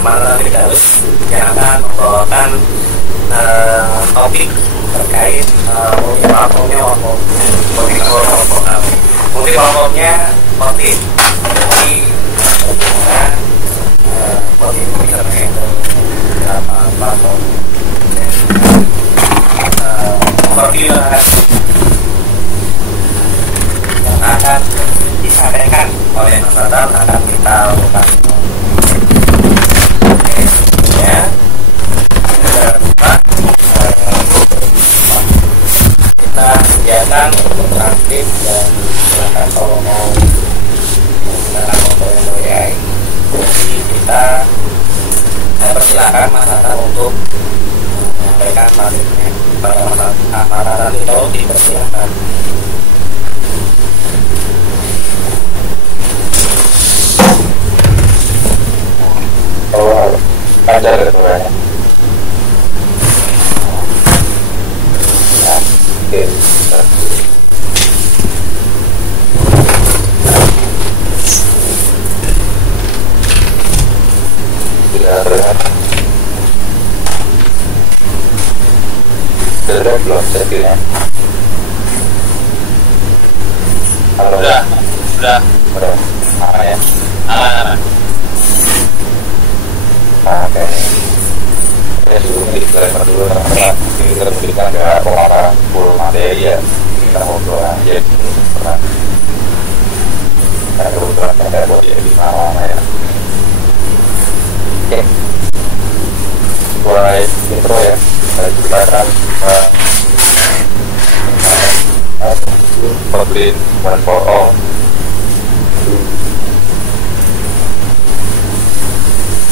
Malam Firdaus yang akan membawakan topik terkait multi-platformnya motif. Jadi motif bisa menghandle beberapa platform perpilahan yang akan disampaikan oleh Mas Adam akan kita lakukan. Ya, jangan lupa kita sediakan untuk aktif dan silakan kalau mau menggunakan motor AI. Jadi saya persilakan Mas Adam untuk menyampaikan materinya pada Mas Adam itu dipersilakan. Oh, lancar ya sebenarnya. Oke. Sudah terlihat. Sudah belum setidaknya. Halo. Sudah. Aman ya. Aman. Oke. Saya dulu disclaimer dulu karena kita berikan ke pemaparan full materi ya. Kita ngobrol aja pernah. Saya kebetulan saya buat jadi lama ya. Oke. Mulai intro ya. Saya ceritakan Kotlin 1.0.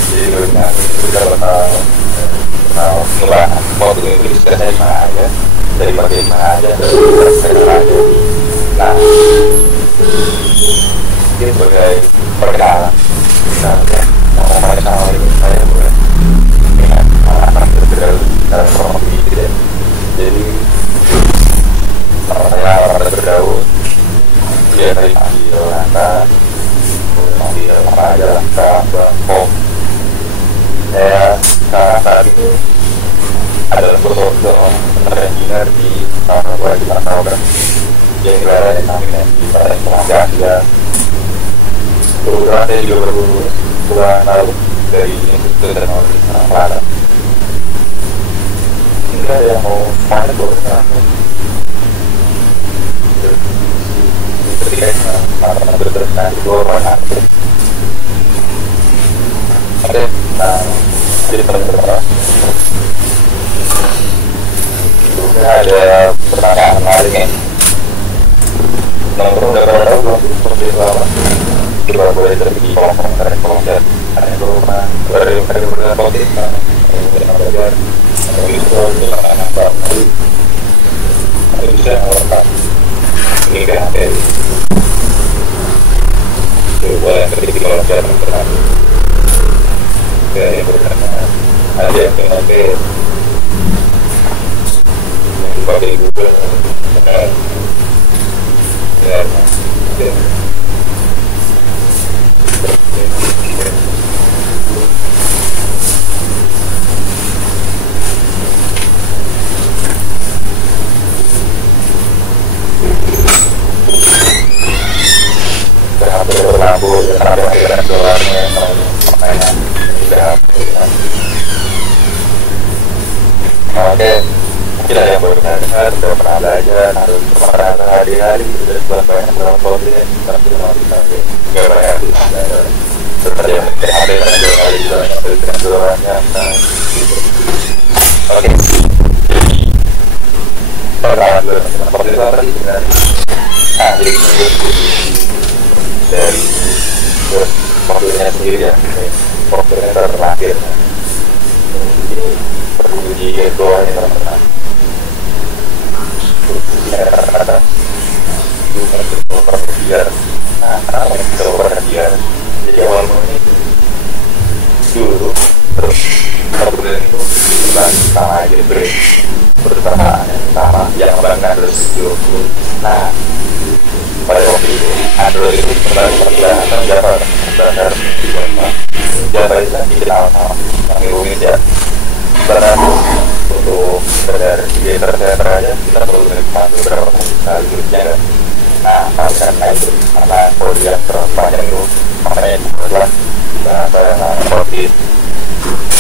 Jadi kita bakal ngebahas Kotlin itu diskresi mana aja, dari bagian mana aja, dari aja. Nah, ini sebagai perkenalan. Misalnya mau main sama ini saya boleh dengan anak berbeda dalam promosi gitu ya. Jadi saya orang berdaun, dia tadi panggil Nata, panggil apa aja lah, Bang Kom. Saya sekarang saat ini adalah seorang engineer di salah satu di Pasar yang berada di sampingnya di Pasar Pengajian ya. Kebetulan saya juga baru bulan lalu dari Institut Teknologi Serang Selatan. Mungkin ada yang mau main boleh langsung. Ketika para berterus nanti gue mana? Oke, nah jadi teman-teman ada pertanyaan menarik nih. Nomor udah berapa tahun belum seperti lama? Coba boleh terjadi kolom komentar dan kolom chat. Ada yang berumah, ada yang berpotis, ada yang belajar, ada yang bisa anak baru, ada yang bisa melakukan ini kan materi. Coba yang terjadi kolom chat teman-teman. Yang berkenaan ada yang PHP yang dipakai Google dan hampir berlabuh sampai akhiran dolarnya makanya oke, mungkin ada yang baru dengar, sudah pernah belajar, harus pernah sehari-hari, sudah banyak dalam posisinya, tapi nggak banyak sih, seperti yang ada yang kali juga dengan dolarnya, oke, jadi perkenalan dulu dengan posisi tadi sebenarnya, nah jadi dari mobilnya sendiri ya, mobilnya terakhir. Perlu digagal ini teman-teman. Kata bukan developer biar, apa yang developer biar. Jadi awal mulanya dulu terus perbulan itu sama aja bersama yang bangga 2020. Nah, pada waktu itu Android itu kembali perjalanan Java berdasar Java itu dikenal sama sementara untuk sekedar theater aja kita perlu menikmati beberapa musik sekaligus ya kan. Nah karena itu karena kalau dia terlalu panjang itu makanya dibuatlah bahasa yang seperti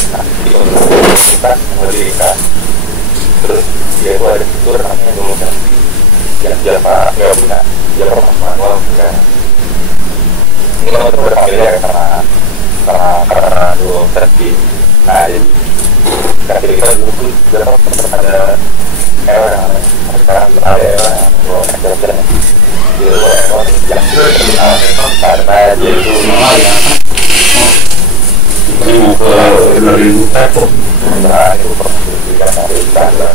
nah di universitas lebih ringkas. Terus dia itu ada fitur namanya dokumentasi yang Java nggak punya, Java manual kan. Ini kalau itu berfamiliar karena dulu versi. Nah jadi kasih kita dulu Java ada error yang sekarang ada error yang mau exception jadi error yang karena dia itu ini mau ke 2000 platform. nah itu pernah diberikan dari standar.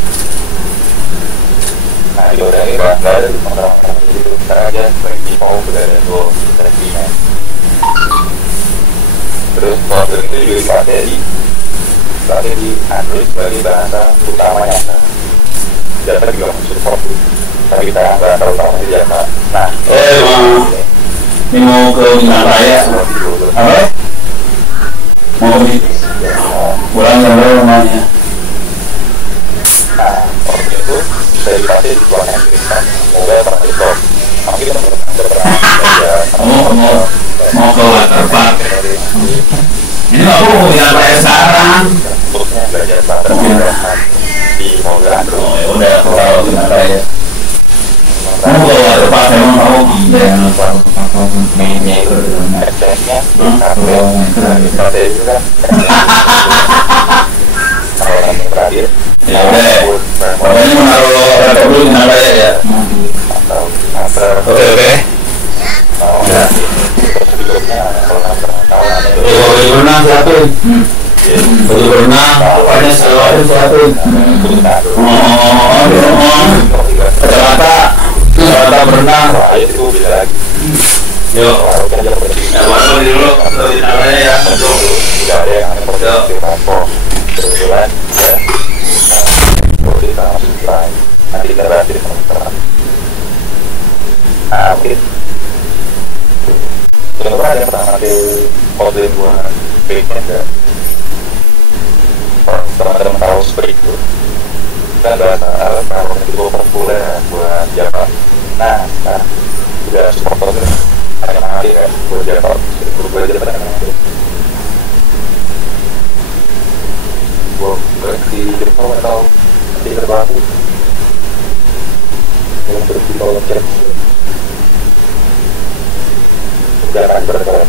Nah itu udah nggak ada di orang-orang itu kita aja bagi mau berada dua versinya. Terus software itu juga dipakai di Android sebagai bahasa utamanya. Java juga support tapi kita bahasa utamanya Java. Nah ini mau ke Minang Raya apa? Mau pulang sampai rumahnya. Nah software itu bisa dipakai di luar negeri kan mobile atau laptop. Tapi kita mau ke waterpark. Ini aku mau Minang Raya sekarang. terusnya belajar bahasa di mobile Android. Oh ya udah kalau Minang Raya. Mau ke waterpark emang tahu mainnya itu headsetnya kita juga kalau yang terakhir ya udah pokoknya menaruh laptop dulu Minang Raya ya. Oke baju berenang satu baju berenang pokoknya selalu satu kacamata berenang itu bisa lagi yuk ya baru dulu di tangannya ya tidak ada yang seperti transport kebetulan ya kalau kita masuk lain nanti kita bahas di teman-teman. Nah mungkin sebenarnya ada yang pernah nanti kode buat baiknya enggak teman-teman tahu seperti itu kan bahasa kalau itu populer buat Java. Nah udah support kode ada nanti kan buat Java berubah aja pada nanti buat di Java atau di terbaru yang terus di bawah chat jangan bergerak.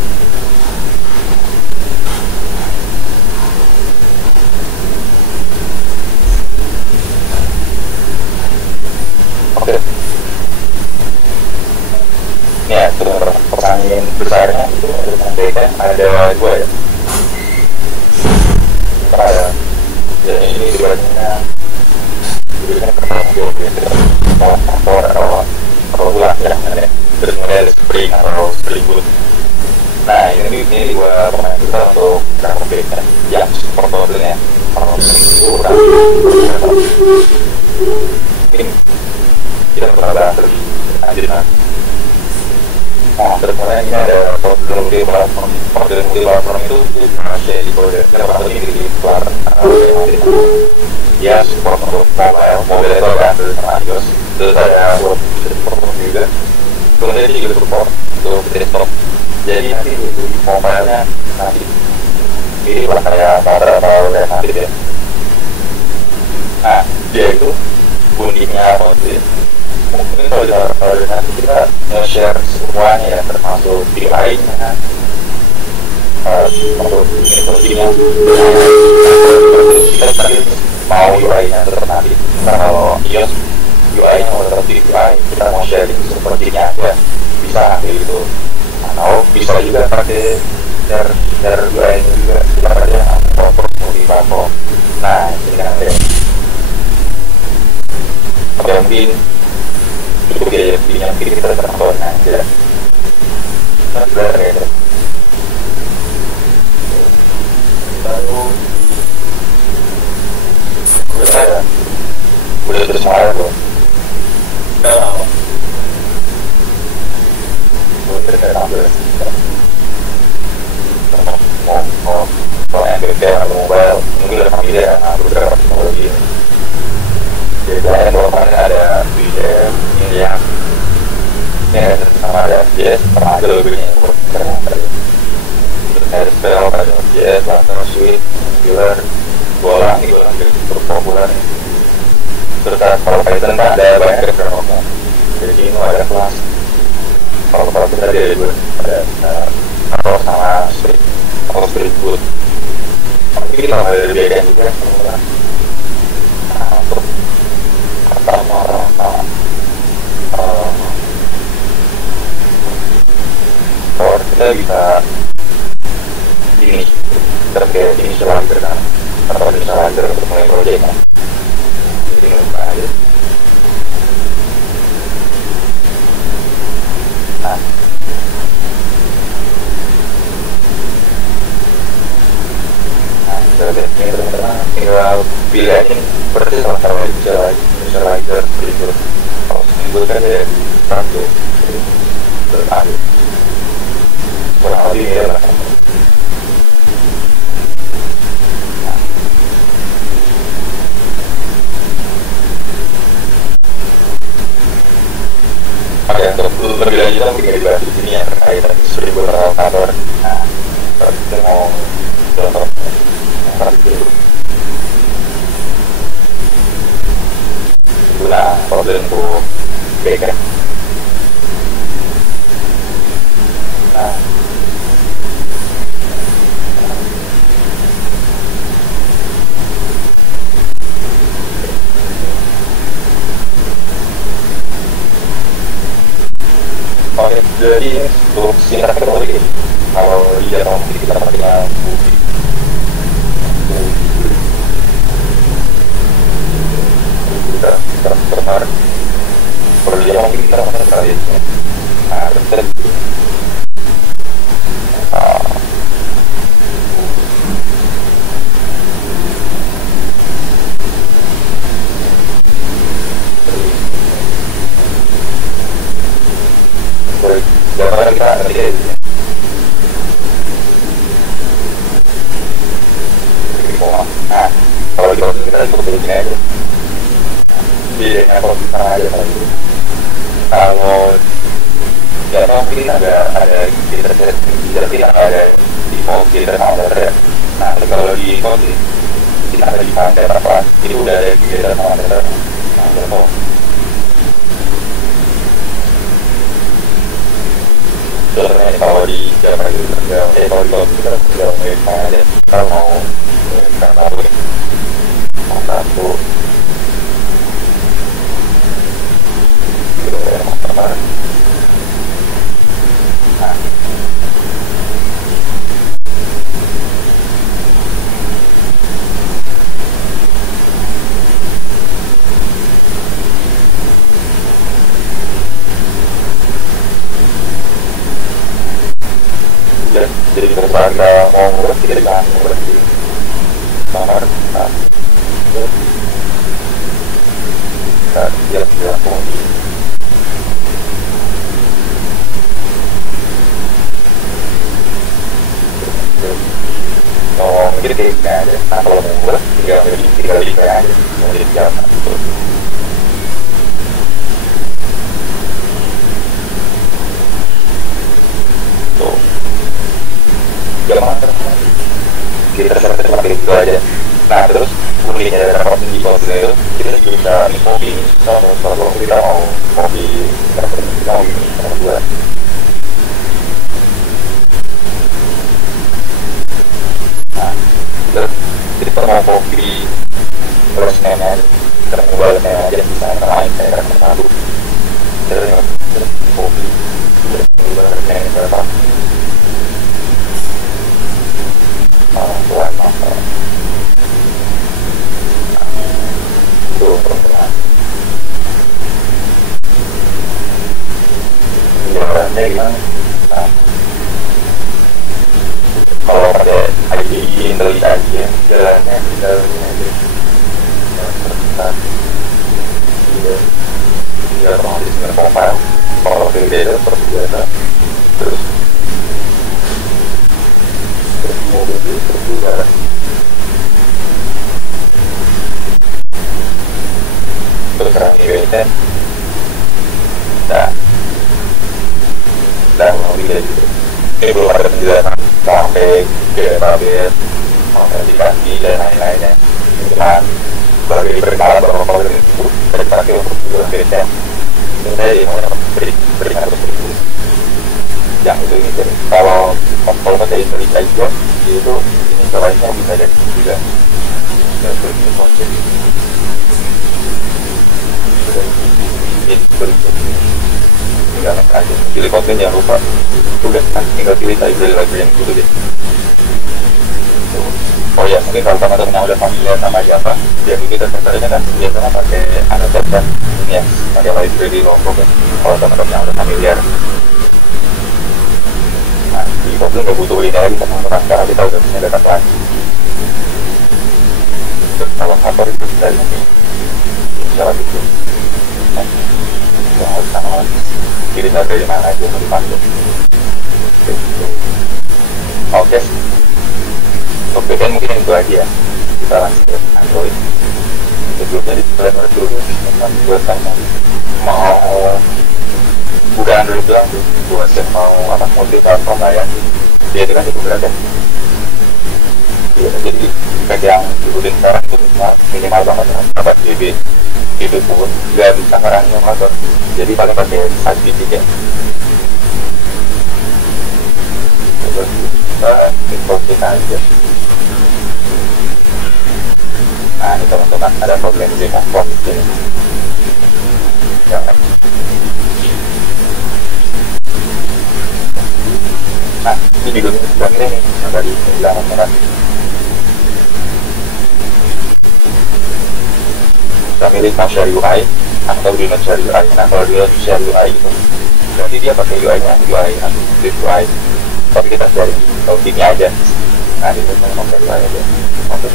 Oke. Ya, pertanyaan besarnya itu sampaikan ada dua ya. Ada ya ini dibandingnya atau ulang ya, terus model spring atau spring boot. Nah ini dua pemain kita untuk grafik yang support modelnya kalau itu udah mungkin kita pernah bahas lebih lanjut. Nah terus ini ada model multi-platform itu masih di kode kita ini di luar ya support untuk mobile itu ada Android sama iOS. Terus ada web support juga, kemudian ini juga support untuk desktop. Jadi nanti itu di mobile-nya nanti mirip lah kayak Flutter atau nanti deh. Nah dia itu uniknya mungkin kalau nanti kita nge-share semuanya ya termasuk UI-nya untuk infonya kita tadi mau UI-nya tetap nanti kalau iOS UI-nya mau tetap di UI kita mau sharing sepertinya aja bisa ambil itu atau bisa juga pakai share UI-nya juga kita ada multi-platform. Nah ini kan ada oke mungkin cukup ya yang kita terangkan aja sebenarnya ya baru udah semuanya bro udah lama udah kayak ambil mau MVP atau mobile mungkin udah familiar beberapa Node.js sama aja lebihnya terus SQL pakai Node.js, Flutter, Swift, Angular, Golang juga cukup populer. Terus kalau Python kan ada banyak frameworknya, jadi ini ada kelas. Kalau kita ada dua, ada Arrow sama Spring atau Spring Boot. Tapi kita ada bedakan juga semua. Nah, untuk pertama kalau kita bisa ini terkait initializer kan, atau initializer untuk mulai project kan. Jadi lupa aja. Ini teman-teman tinggal pilih aja seperti sama-sama initializer berikut. Kalau berikut kan ada satu beralih kurang lebih ya lah. Oke, untuk lebih lanjut mungkin dibahas di sini yang terkait dengan distributor kantor. Nah, kita mau contoh dulu. Guna problem untuk backend. Nah, oke, jadi untuk singkat teknologi, kalau di dalam kita pakai transformer perlu dia mungkin kita masuk kali ini. Nah, terus gambar kita nanti ya. Nah, kalau di sini kita cukup begini aja. Di Apple bisa aja lagi. Kalau jatuh mungkin ada kita tidak ada default kita ada ya. Nah, kalau di code kita ada di pantai apa itu udah ada kita sama ada. Nah, jatuh. Sebenarnya kalau di Java itu kalau di code kita sudah mulai aja. Kalau mau kita baru satu jadi kalau kita mau ngurus kita bisa ngurus di nomor kita tidak mau di mungkin kayak gini aja. Nah, kalau mau ngurus tinggal di aja mau jadi jalan gitu. Gampang kita seperti pakai itu aja. Nah, terus uniknya dari rapor di code itu kita juga bisa copy kalau kita mau copy kita mau buat. Nah, terus kita mau copy terus nanya kita ubah nanya aja bisa lain kayak satu terus copy ubah nanya berapa gimana? Nah, kalau pakai IDE Intel aja jalannya di dalamnya aja tidak otomatis dengan compile kalau beda seperti biasa terus mobil itu terus juga terus sekarang ini nah dan lebih dari itu. Ini belum ada penjelasan sampai database, autentikasi dan lain-lainnya. Cuman sebagai perkenalan bahwa kalau itu terpakai untuk berbeda, saya berikan seperti yang itu ini. Kalau saya cerita juga itu ini selainnya bisa dari juga seperti konsep tinggal aja pilih konten, jangan lupa udah tinggal pilih tadi dari lagu yang itu deh. Oh ya, mungkin kalau teman-teman yang udah familiar sama Java, jadi kita sebenarnya kan biasanya pakai Annotate kan, ini ya, pakai library logo kan. Kalau teman-teman yang udah familiar, nah di Kotlin nggak butuh ini lagi teman-teman, karena kita udah punya data class. Terus kalau kantor itu kita ini salah itu, yang harus sama pilih dari mana aja mau dipandu. Oke. Untuk backend mungkin itu aja ya. Kita langsung ke Android. Sebelumnya di disclaimer dulu buat kamu mau bukan Android doang tuh, buat yang mau multi-platform lah ya. Dia itu kan cukup berat ya. Ya, jadi spek yang dibutuhin sekarang itu minimal banget ya, 4 GB. Itu pun nggak bisa ngerangin motor. Jadi paling pakai side ya. Terus kita infokin aja. Nah ini teman-teman ada problem di platform ini. Jangan. Nah ini dulu sebelah ini nih yang tadi bilang teman. Kita milih share UI atau di share UI. Nah kalau di share UI itu berarti dia pakai UI-nya UI aktif UI. Tapi kita share kalau ini aja. Nah ini kita mau share UI aja. Oke.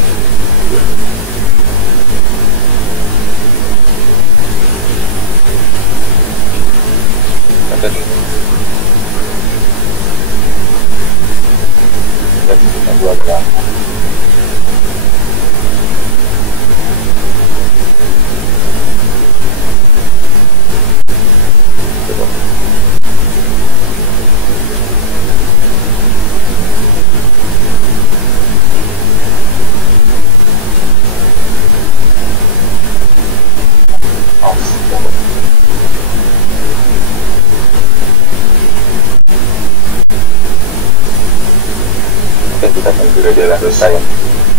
Kita buat yang kita sudah jalan selesai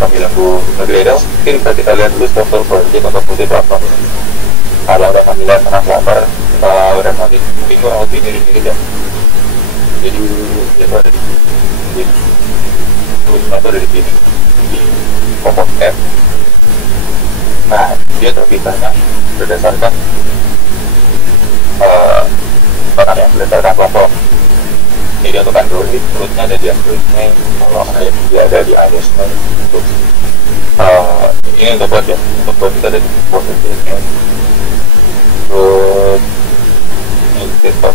panggilan Bu Negeri. Mungkin kita lihat dulu struktur project untuk multi-platform. Kalau udah panggilan transformer, udah mungkin kurang lebih mirip-mirip ya. Jadi itu ada di sini, terus ada di sini di Compose App. Nah dia terbitanya berdasarkan berdasarkan platform. Ini untuk Android, rootnya ada di Android May, kalau dia ada di iOS May. Untuk ini untuk buat ya, untuk buat kita ada di Process May. Terus ini desktop.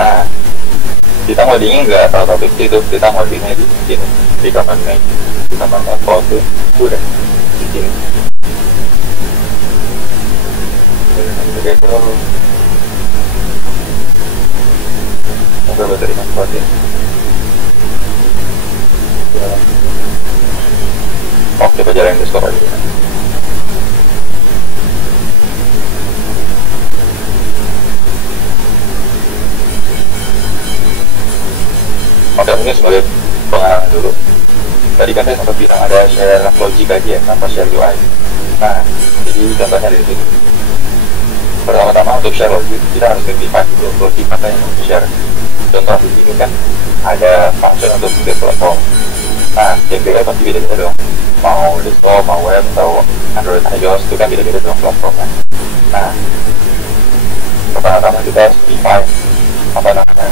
Nah, kita ngodingnya nggak salah topik itu, kita ngodingnya di sini, di command May, di command F itu udah di sini. Oke, coba dari manfaatnya. Oke, coba jalanin desktop aja. Oke, mungkin sebagai pengalaman dulu. Tadi kan saya sempat bilang ada share logic aja ya, tanpa share UI. Nah, jadi contohnya dari sini. Pertama-tama untuk share logic, kita harus identify dulu logic apa yang mau share. Contoh di sini kan ada function untuk setiap platform. Nah, yang pasti beda-beda dong. Mau desktop, mau web, atau Android, iOS itu kan beda-beda dong platformnya. Nah, pertama-tama kita harus define apa namanya.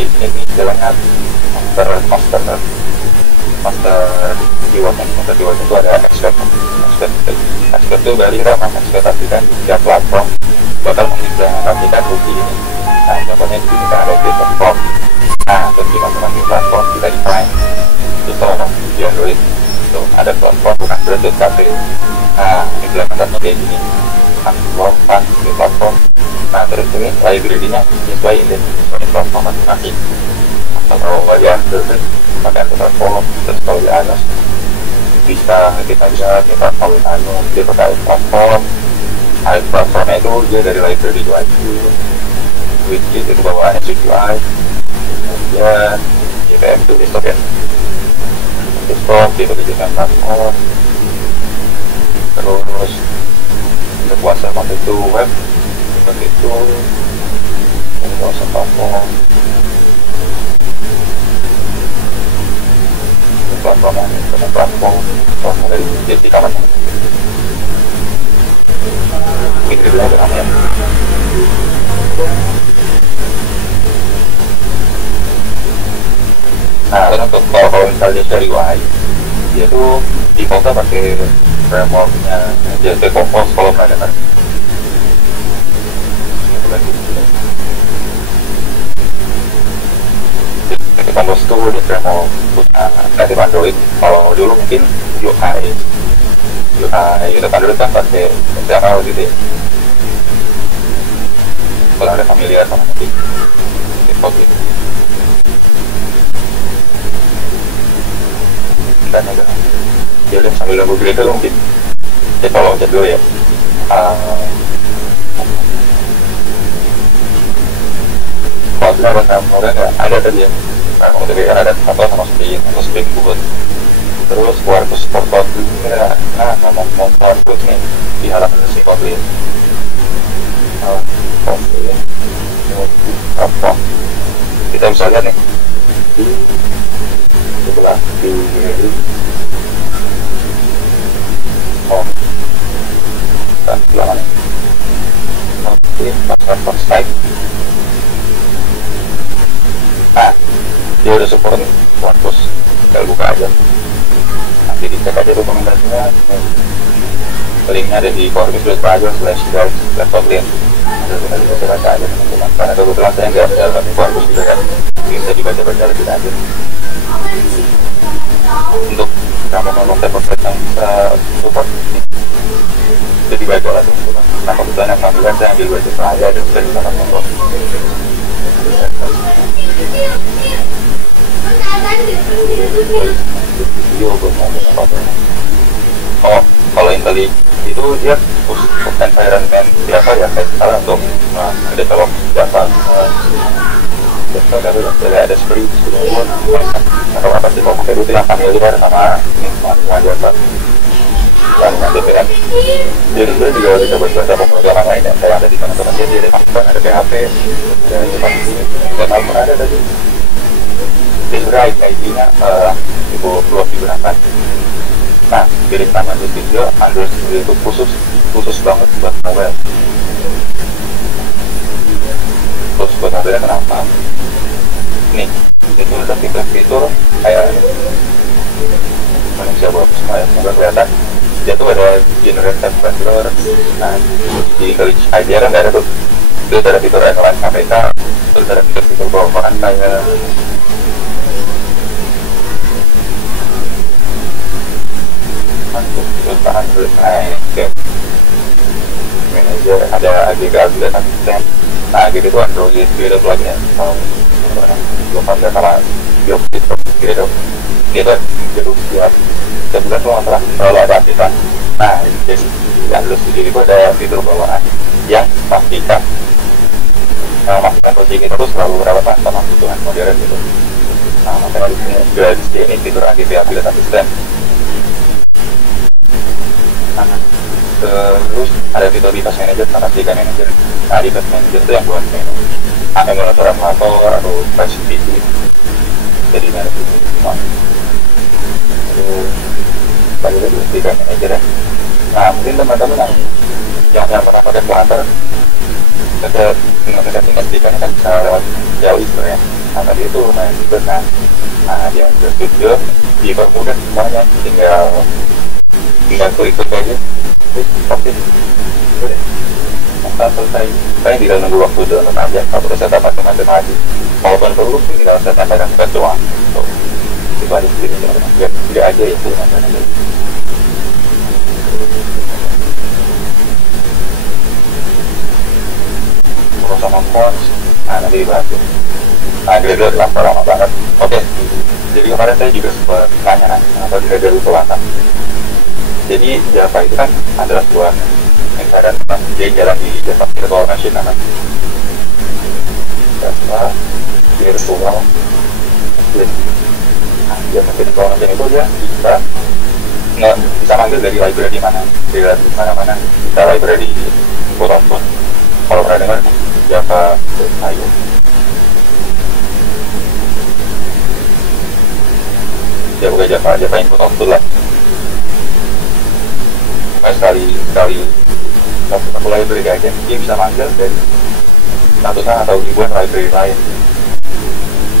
Ini jalannya master keyword itu ada expert itu dari ramah ekspektasikan di setiap platform bakal mengimplementasikan fungsi ini. Nah contohnya di sini kan ada platform. Nah terus di masing-masing platform kita define itu kalau di Android itu ada platform bukan Android.cafe. Nah implementasinya kayak gini. Platform di platform Nah terus ini library-nya sesuai ini sesuai platform masing-masing atau ya terus pakai platform. Terus kalau di atas bisa kita lihat kita kalau dia pakai platform. Platformnya itu dia dari library itu aja, which itu bawaannya CGI ya JVM itu desktop ya, desktop dia menunjukkan platform. Terus untuk WhatsApp waktu itu web seperti itu WhatsApp platform dari jadi kawan itu belajar ya. Nah kan untuk kalau misalnya dari UI dia tuh defaultnya pakai frameworknya JT Compose kalau ada kan JT Compose itu dia framework native Android. Kalau dulu mungkin UI untuk Android kan pakai XML gitu ya, kalau ada familiar sama nanti default gitu dan agak ya udah sambil nunggu gitu mungkin ya kalau chat dulu ya. Kalau sudah bahasa modal nggak ada tadi ya, nah kalau tadi kan ada atau sama spring Google. Terus Quarkus support juga. Nah ngomong Quarkus nih di halaman si Kotlin apa kita bisa lihat nih di sebelah kiri sebelah mana pasar site. Nah dia udah support nih Quarkus, tinggal buka aja, nanti dicek aja dokumentasinya. Linknya ada di quarkus.pelajar/guide/kotlin. Nanti bisa baca aja teman-teman, karena kebetulan saya nggak ada dalam Quarkus juga kan, bisa dibaca-baca lebih lanjut. Untuk kamu ngomong template yang bisa support itu dibaca lah teman-teman. Nah kebetulan yang familiar saya ambil baca aja dan sudah bisa nonton. Oh, kalau Intelli itu dia push environment biasa ya, kayak misalnya untuk ada kalau Java ada Spring atau apa sih kalau pakai itu yang familiar sama Java dan DPM. Jadi sebenarnya juga bisa buat pemrograman lain yang saya ada di teman-teman. Jadi ada Python, ada PHP, dan pun ada tadi. Right, ID-nya itu perlu digunakan. Nah, pilih nama video Android itu khusus banget buat mobile. Khusus buat mobile kenapa? Nih, itu ada fitur kayak manusia buat semua ya, semoga kelihatan. Dia tuh ada generate temperature. Nah, di IntelliJ IDEA kan nggak ada tuh. Itu ada fitur analyze KPK, terus ada fitur bawaan kayak manager, ada AGG dan asisten. Nah AGG itu Android Creator plugin. Kalau belum ada salah biopsitor Creator itu buat setiap bulan kalau masalah selalu ada aktifan. Nah jadi di Android Studio itu ada fitur bawaan yang pastikan project itu selalu relevan sama kebutuhan modern gitu. Nah makanya di sini sudah ini fitur AGG dan asisten. Terus ada fitur device manager sama application manager. Nah device manager itu yang buat emulator atau flash PC jadi manager semua. Terus bagi dari application manager ya. Nah mungkin teman-teman yang pernah pakai Flutter kita menggunakan aplikasinya kan bisa lewat jauh sebenarnya. Nah tadi itu lumayan juga kan. Nah di Android Studio dipermudah semuanya, tinggal klik aja. Oke, udah. Maka selesai. Saya tinggal nunggu waktu download aja. Kalau udah setup macam-macam lagi. Walaupun perlu, tinggal saya tambahkan sekat doang. Itu aja sendiri. Tidak aja ya, itu macam aja. response. Nah, nanti dibahas. Nah, Gradle lama banget. Oke. Jadi kemarin saya juga sempat tanya apa Gradle itu apa. Jadi Java itu kan adalah sebuah keadaan dia jalan di Java Virtual Machine namanya. Java Virtual Machine. Nah, Java Virtual Machine itu dia bisa manggil dari library mana, dari mana-mana. Bisa library Photoshop. Kalau pernah dengar Java IO. Ya bukan Java input output lah. Sekali satu library aja dia bisa manggil dari ratusan atau ribuan library lain.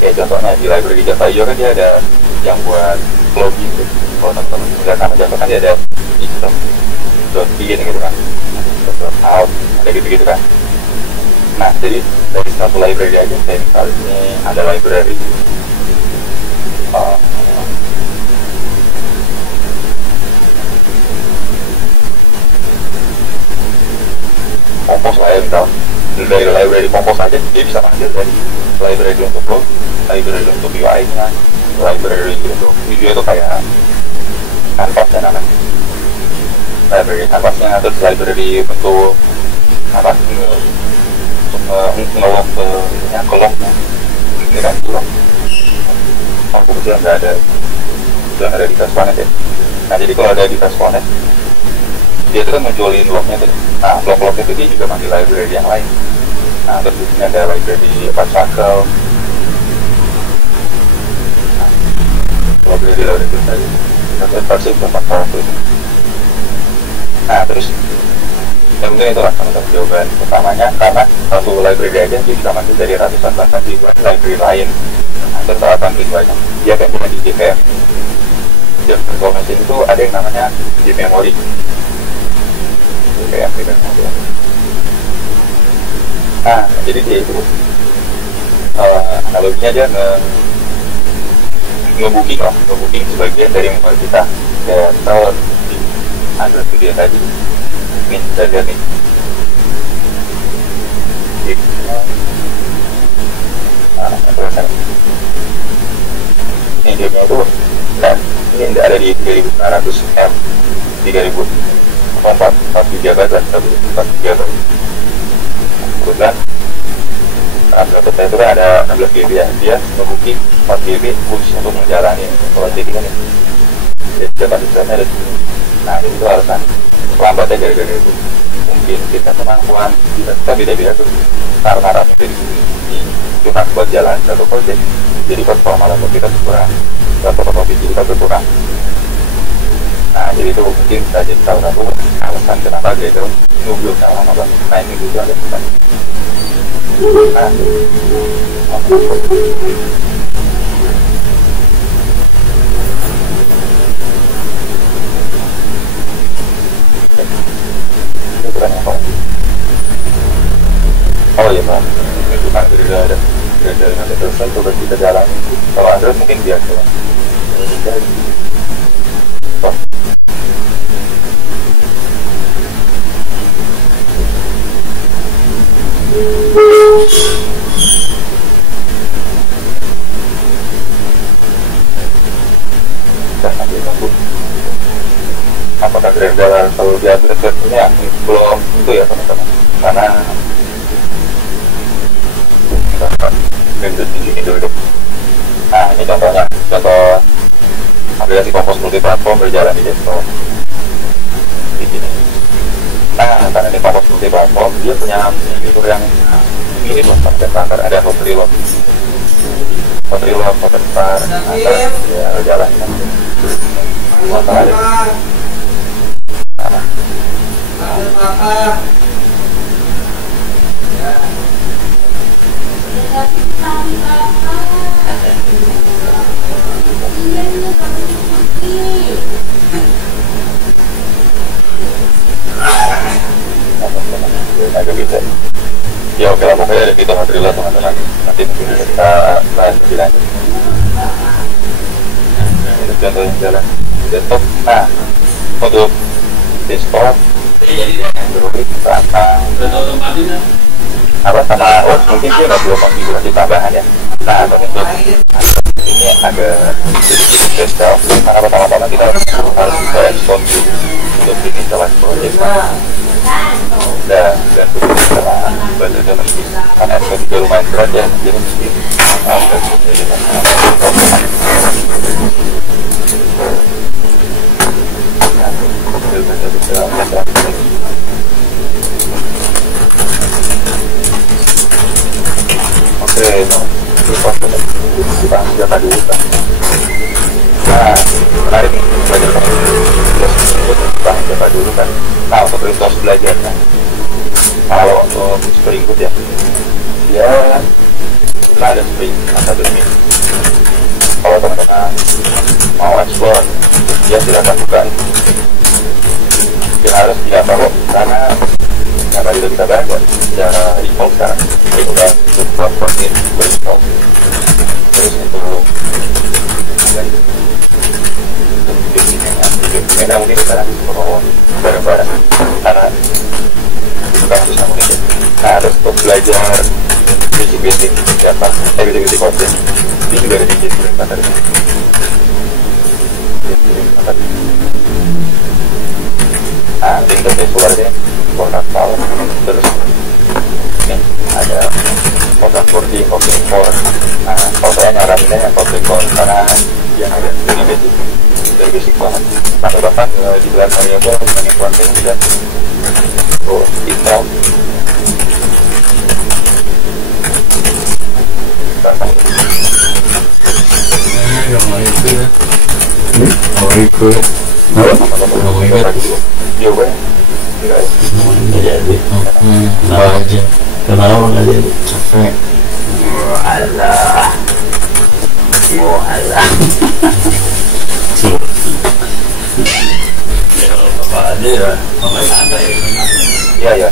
Kayak contohnya di library Java IO kan dia ada yang buat login gitu. Kalau teman-teman lihat nama Java kan dia ada system.in gitu kan, out ada gitu kan. Nah jadi dari satu library aja saya misal ini ada library Compose lah ya, misal dari library Compose aja dia bisa manggil dari library untuk log, library untuk UI nya, library untuk video itu kayak Canvas ya namanya, library Canvasnya, terus library untuk apa untuk ngelog ke lognya ini kan log aku kebetulan nggak ada di Tasconnect ya. Nah jadi kalau ada di Tasconnect dia tuh kan menjualin lognya tuh. Nah log-log itu dia juga manggil library yang lain. Nah terus di sini ada library Pascal, library itu tadi versi 4.1. Nah terus yang penting itulah teman-teman jawaban pertamanya, karena satu library aja dia bisa manggil dari ratusan bahkan ribuan library lain. Nah terserahkan ribuannya dia kayak punya di JVM. Java Virtual Machine itu ada yang namanya di memory. Kayak gitu. Nah, jadi dia itu analoginya dia nge-booking sebagian dari memori kita. Kayak kalau di Android Studio tadi, ini bisa lihat nih. Ini dia itu, nah, ini tidak ada di 3.900 M, 4 GB lah, 4 GB. Kemudian laptop saya itu kan ada 16 GB ya, dia nge-booking 4 GB khusus untuk menjalani project ini. Jadi kapasitasnya ada. Nah itu alasan lambatnya gara-gara itu. Mungkin kita kemampuan kita beda-beda tuh karena dari ini cuma buat jalan satu project, jadi performa laptop kita berkurang, laptop kita berkurang. Nah jadi itu mungkin bisa jadi salah satu alasan kenapa dia itu nunggu lama banget. Nah ini juga ada pesan. Nah ini bukan apa? Oh iya Pak, ini bukan sudah ada nanti selesai coba kita jalan. Kalau Android mungkin biasa. Ini jadi apakah Gradle kalau di update versinya belum itu ya teman-teman, karena Gradle di sini dulu. Nah ini contohnya, contoh aplikasi Compose multiplatform berjalan di desktop di sini. Nah karena ini Compose multiplatform dia punya fitur yang mirip lah standar, ada Hotreload, Hotenstar, ya jalan masalah ada. Agak gitu ya, oke lah pokoknya ada fitur Hotreload teman-teman, nanti mungkin bisa kita bahas lebih lanjut. Itu contoh yang jalan desktop. Nah untuk desktop Android rata apa sama mungkin dia nggak perlu konfigurasi tambahan ya. Nah untuk ini agak sedikit spesial karena pertama-tama kita harus bisa export untuk instalasi project dan karena budgetnya mesti karena export juga lumayan berat ya, jadi mesti oke, kita jaga dulu kan. Nah, menarik nih, belajar kita jaga dulu kan. Nah, untuk resource belajarnya, kalau untuk Spring Boot ya, dia kita ada Spring Academy. Kalau teman-teman mau explore, dia silakan buka. Dia harus tidak tahu karena tadi sudah kita bahas ya, secara default sekarang itu udah sebuah protein berinstall. Terus untuk kita mungkin kita nanti bawa barang-barang karena kita bisa mungkin ya. Nah, terus untuk belajar basic siapa, basic content ini juga ada di Spring Academy. Nah, di interface luarnya portal, terus ini ada portal 40, portal 4. Nah, kalau saya nyaraninnya yang portal 4 karena yang ada ini basic, dari basic banget. Sampai bahkan di belakang variable dengan konten juga install. Kenapa nggak jadi capek? Alah, Iya,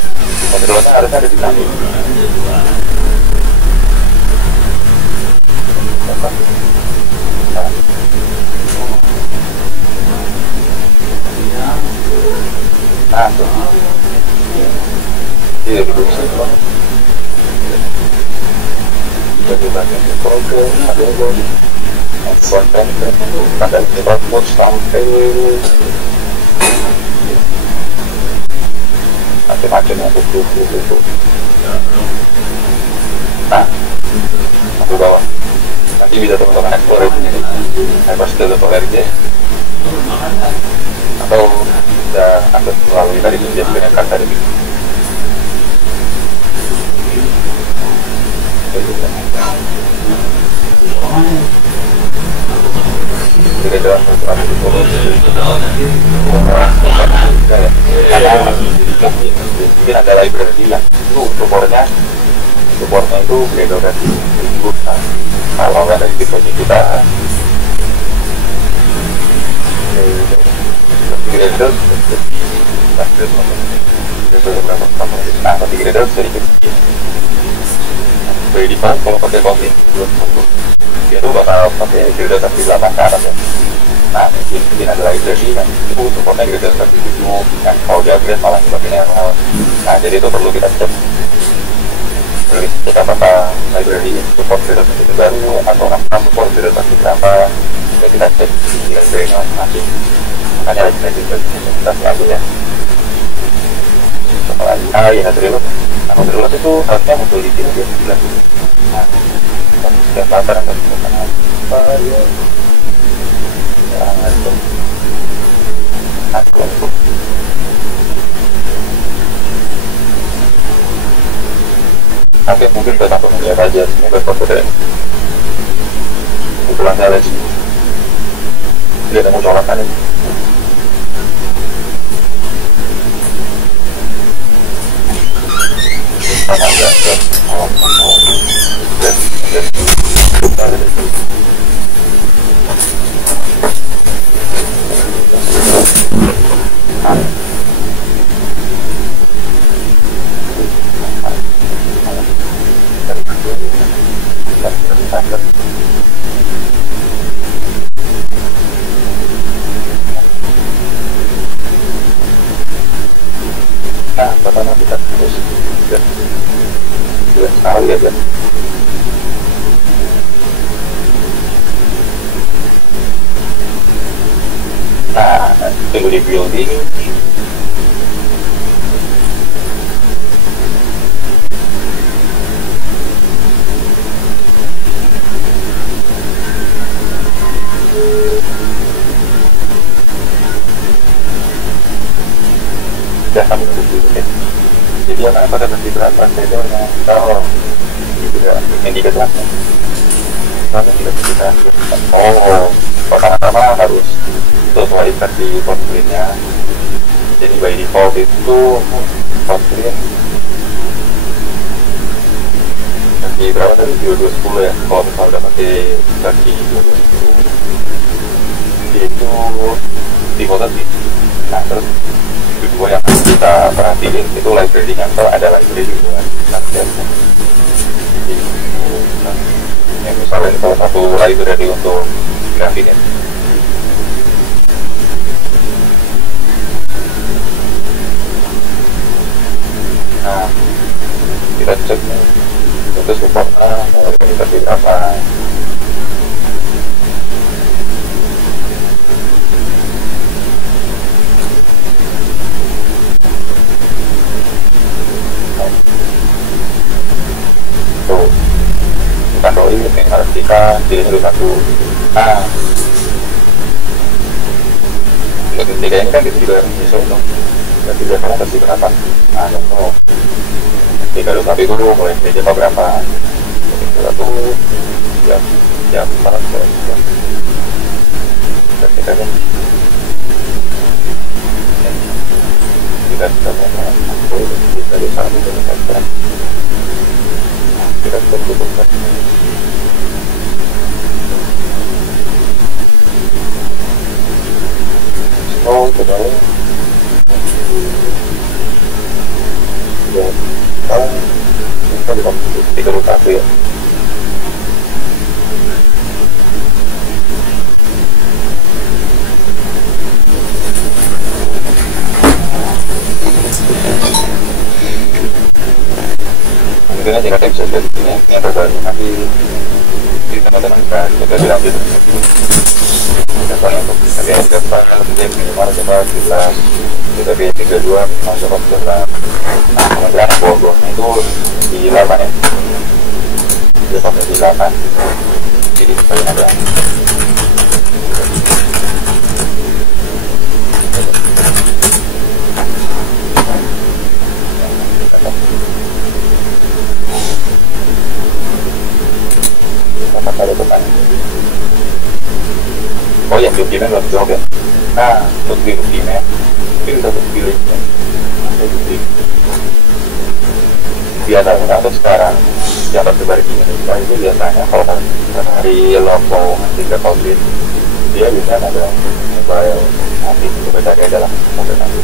kontrolnya harusnya ada di sana. Nah, tuh. Iya, gitu sih. Jadi bagian program ada konten pada development sampai macam-macam yang itu. Nah, aku bawa. Nanti bisa teman-teman explore itu nih. Hyper Developer RJ. Atau bisa akses melalui tadi dia dengan kata tadi. Jadi dalam peraturan itu mungkin ada library yang itu supportnya itu beda dari Spring. Kalau nggak dari project kita Gradle nah tapi Gradle sedikit by default kalau pakai Kotlin dia tuh bakal pakai Gradle versi 8 ke atas ya. Nah mungkin ada library kan itu supportnya Gradle versi 7 kan kalau dia upgrade malah sebagainya. Nah jadi itu perlu kita cek kita apakah library support Gradle versi baru atau support Gradle versi berapa ya kita cek di library masing-masing. Makanya lagi kita selalu ya ya Hadrilot. Nah Hadrilot itu harusnya muncul di sini dia bilang nah setiap latar akan ditemukan apa ya Oke, mungkin kita langsung melihat aja semoga kompeten kebetulan saya lagi tidak ada munculakan ini. Nah, pertama kita harus kali aja. Nah, tunggu di building. Udah sampai dulu ya. Jadi akan pada nanti berapa sendoknya kalau itu ya yang dikatakan karena tidak bisa. Oh, pertama harus sesuai versi Kotlin-nya. Jadi by default itu Kotlin versi berapa tadi? 2210 ya. Kalau misalnya udah pakai versi 2210 itu default sih. Nah terus kedua yang harus kita perhatiin itu library-nya. Kalau ada library juga yang misalnya ini salah satu library untuk grafik ya. Nah kita cek itu supportnya mau seperti apa. Android yang harus kita pilih dulu satu. Nah, ketiga ini kan kita juga besok dong. Berarti biasanya versi berapa? Nah, contoh ketika dulu tapi dulu mulai dari jam berapa? Satu jam 4 dan kita kan kita bisa satu dengan kita berhubungan. Oh, kembali. Ya, tahu kita di tiga satu ya. Mungkin aja kita bisa dari sini yang terbaru nanti di teman-teman kan kita dilanjut untuk kita dapat game minimal dapat kita pilih 32 minimal dapat dalam. Nah kemudian bawah-bawahnya itu di 8 ya, di 8 jadi paling ada ada tekan. Oh ya, filmnya belum jawab ya. Nah, untuk filmnya kita harus pilih ya. Biasanya untuk sekarang yang tersebar di Indonesia itu biasanya kalau dari Lombok hingga Kotlin dia biasanya ada mobile nanti coba cari aja lah mobile nanti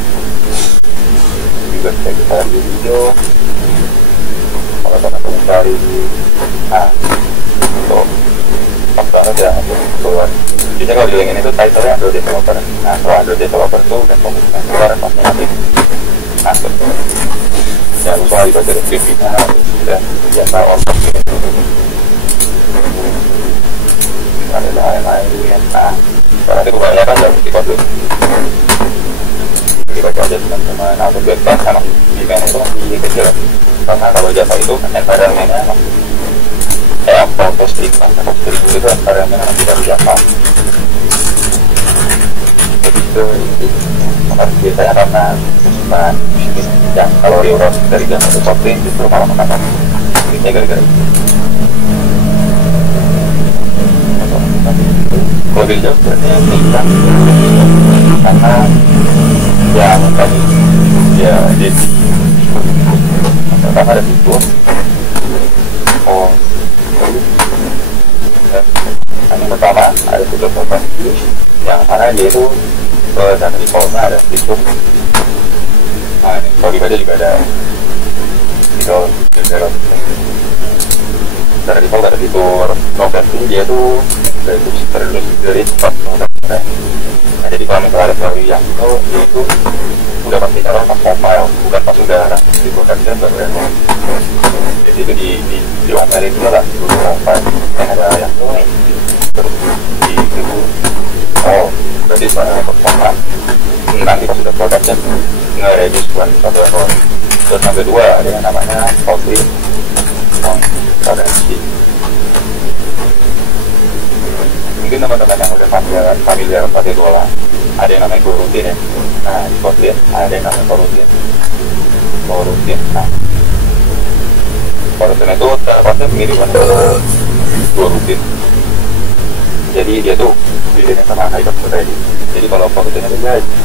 juga bisa kita di video kalau teman-teman cari untuk pas banget ya untuk keluar. Biasanya kalau di link ini tuh title-nya Android Developer. Nah kalau Android Developer tuh dan komunitas keluar pasnya nanti masuk. Ya soal dibaca deskripsinya dan biasa orang gitu. Ada lain-lain. Nah sekarang itu bukannya kan dari di Kotlin. Dibaca aja teman-teman. Nah untuk bebas sama di-main itu masih kecil. Karena kalau Java itu environment-nya posting itu environment yang tidak Java. Jadi itu biasanya karena simpan yang kalau diurus dari Java itu Kotlin justru malah mengatakan ini gara-gara kalau di Java sebenarnya bisa karena yang tadi ya jadi pertama ada fitur yang pertama ada fitur use yang mana yaitu data default-nya ada fitur. Nah kalau dibaca juga ada fitur data default, ada fitur novelty, dia tuh dari cepat. Nah jadi kalau misalnya ada value yang itu udah pasti taruh pas mobile bukan pas udara. di production baru ya. Jadi itu diomelin dulu lah di beberapa ada yang terus di berarti sebenarnya performa nanti pas sudah production nge-reduce bukan satu ekor. Terus yang kedua ada yang namanya outfit currency. Mungkin teman-teman yang udah familiar pakai bola, ada yang namanya coroutine ya. Nah di Kotlin ada yang namanya coroutine. Nah coroutine itu terpaksa mirip dengan coroutine. Jadi dia tuh bedanya sama hyperthread. Jadi kalau coroutine itu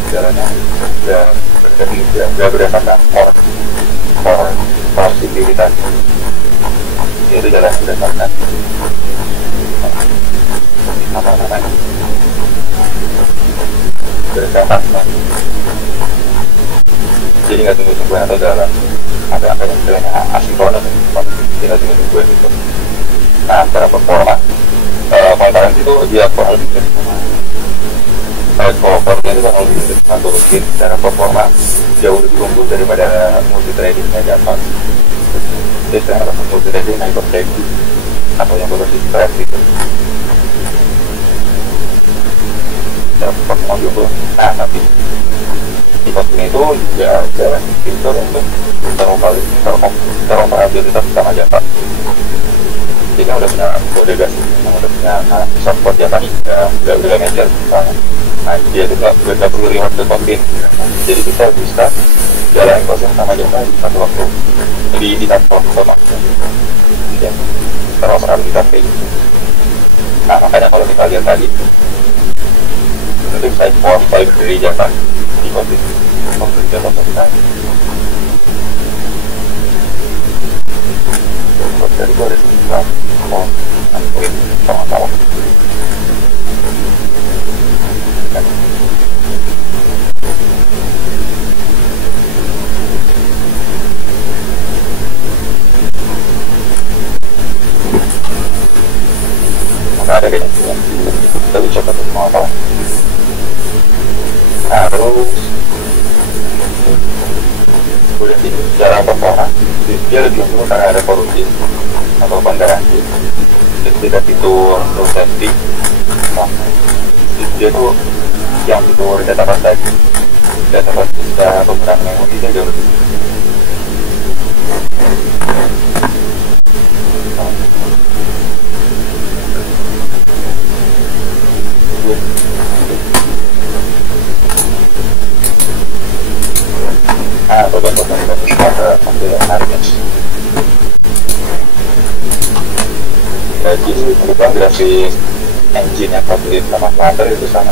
jalannya udah berdasarkan positivitas. Itu jalan berdasarkan apa namanya berdasarkan. Jadi nggak tunggu-tungguan atau dalam ada yang istilahnya asinkronus, tidak tunggu-tungguan itu. Nah, secara performa kontaran itu dia kurang lebih kalau itu kurang lebih mungkin secara performa jauh lebih unggul daripada multi tradingnya Java. Jadi sekarang multi trading hyperthreading atau yang berbasis thread gitu. Secara performa juga. Nah, tapi di Kotlin itu juga ada fitur untuk interoperabilitas sama Java. Jadi kan udah punya kode gas, udah punya support Java nih, udah major misalnya. Nah dia itu nggak perlu reward ke Kotlin. Jadi kita bisa jalan proses sama Java di satu waktu, di satu waktu sama. Ya, interoperabilitas kayak gitu. Nah makanya kalau kita lihat tadi, itu saya file dari Java di Kotlin, Kotlin Java kita. Dari gue ada sekitar Android sama-sama. Maka ada kayaknya kita bisa coba semua apa. Nah terus udah sih cara performa dia lebih unggul karena ada coroutine atau kontaransi. Jadi tidak fitur untuk safety. Nah, dia tuh yang fitur database tadi, database bisa penggunaan memori dia jauh lebih. Nah, beban-beban itu ada harga. Jadi kebetulan grafis engine yang Kotlin sama Flutter itu sama.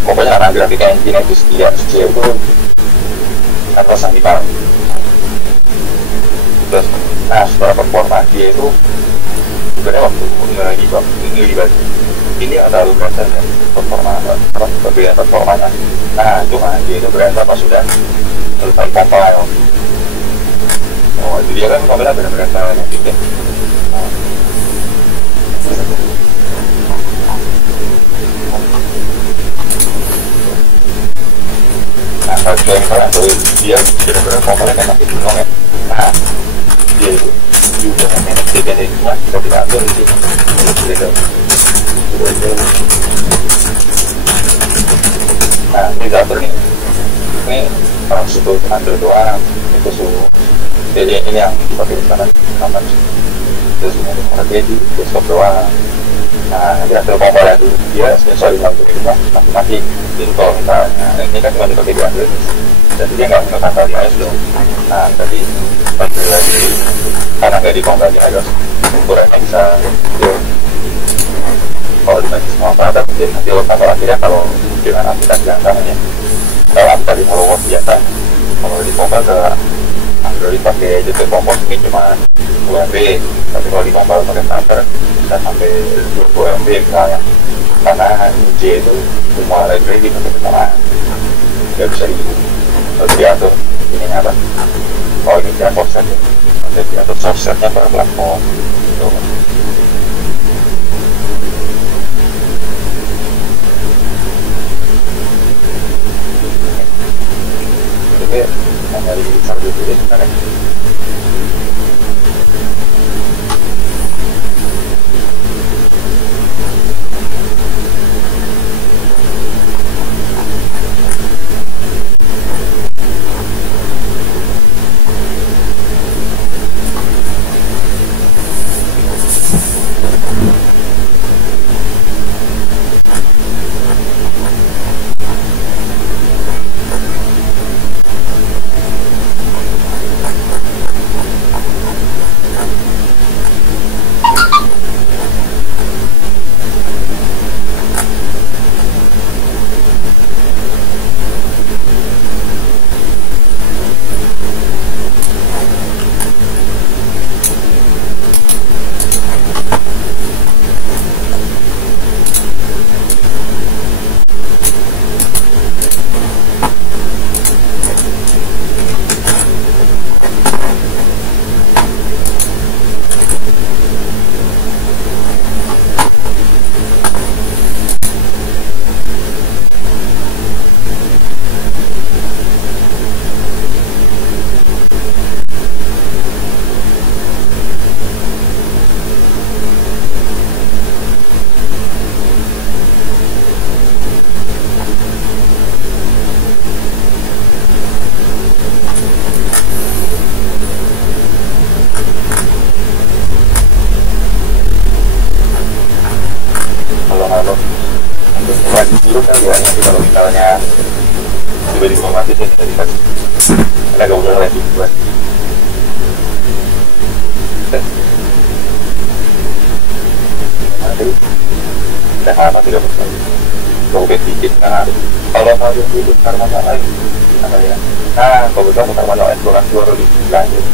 Pokoknya karena grafik engine itu setiap itu kanvas yang dipakai. Terus, nah setelah performa dia itu sebenarnya waktu nge-debug ini ada terlalu berasa ya performa perbedaan performanya. Nah cuma dia itu berasa pas sudah selesai compile. Oh itu dia kan compile benar-benar salah gitu. Nah, kalau misalnya dia benar-benar komponen yang masih bingung ya. Nah, dia itu juga manage dependensinya kita tidak ambil di sini. Nah, ini diatur nih. Ini orang suku ambil doang, itu suhu. Jadi ini yang dipakai di sana, namanya. Terus ini ada jadi desktop doang. Nah, nanti hasil komponen itu dia sesuai dengan bentuknya masing-masing. Jadi kalau misalnya ini kan cuma dipakai di Android, jadi dia nggak menggunakan di iOS dong. Nah, tadi sampai lagi karena nggak dikompil di iOS, ukurannya bisa kecil. Kalau dipakai semua perangkat, mungkin hasil akhirnya kalau dengan aplikasi yang sama ya, kalau aplikasi Hello World biasa, Kalau di Kompal ke Android pakai JT Kompos mungkin cuma 2 MB, tapi kalau di Kompal pakai starter bisa sampai 20 MB misalnya, karena J itu semua library gitu sama nggak bisa diatur ininya apa. Oh ini dia offset ya, nanti diatur offsetnya per platform gitu. Jadi hanya di satu itu sebenarnya. Dulu kan ya, nanti kalau misalnya tiba-tiba mati sih dari kan ada gak udah lagi buat nanti udah amat 3%. Kalau dikit kan kalau mau hidup karena lain apa ya, nah kalau kita mutar manual eksplorasi baru lanjut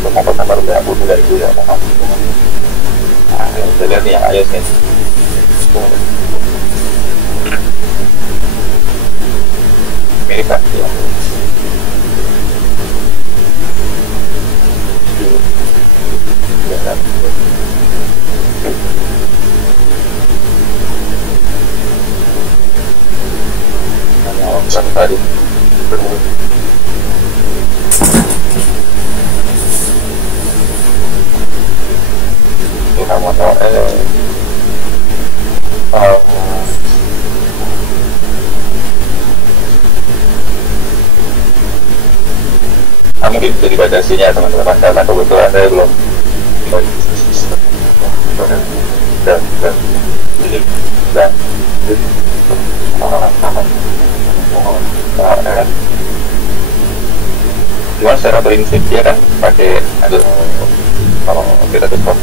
untuk komponen baru dari aku dari itu ya mau. Nah, kita lihat nih yang iOS nih. Mirip kan ya. Tadi kamu tahu mungkin bisa dibatasinya teman-teman karena kebetulan saya belum cuma secara prinsip dia kan pakai ada kalau kita tetap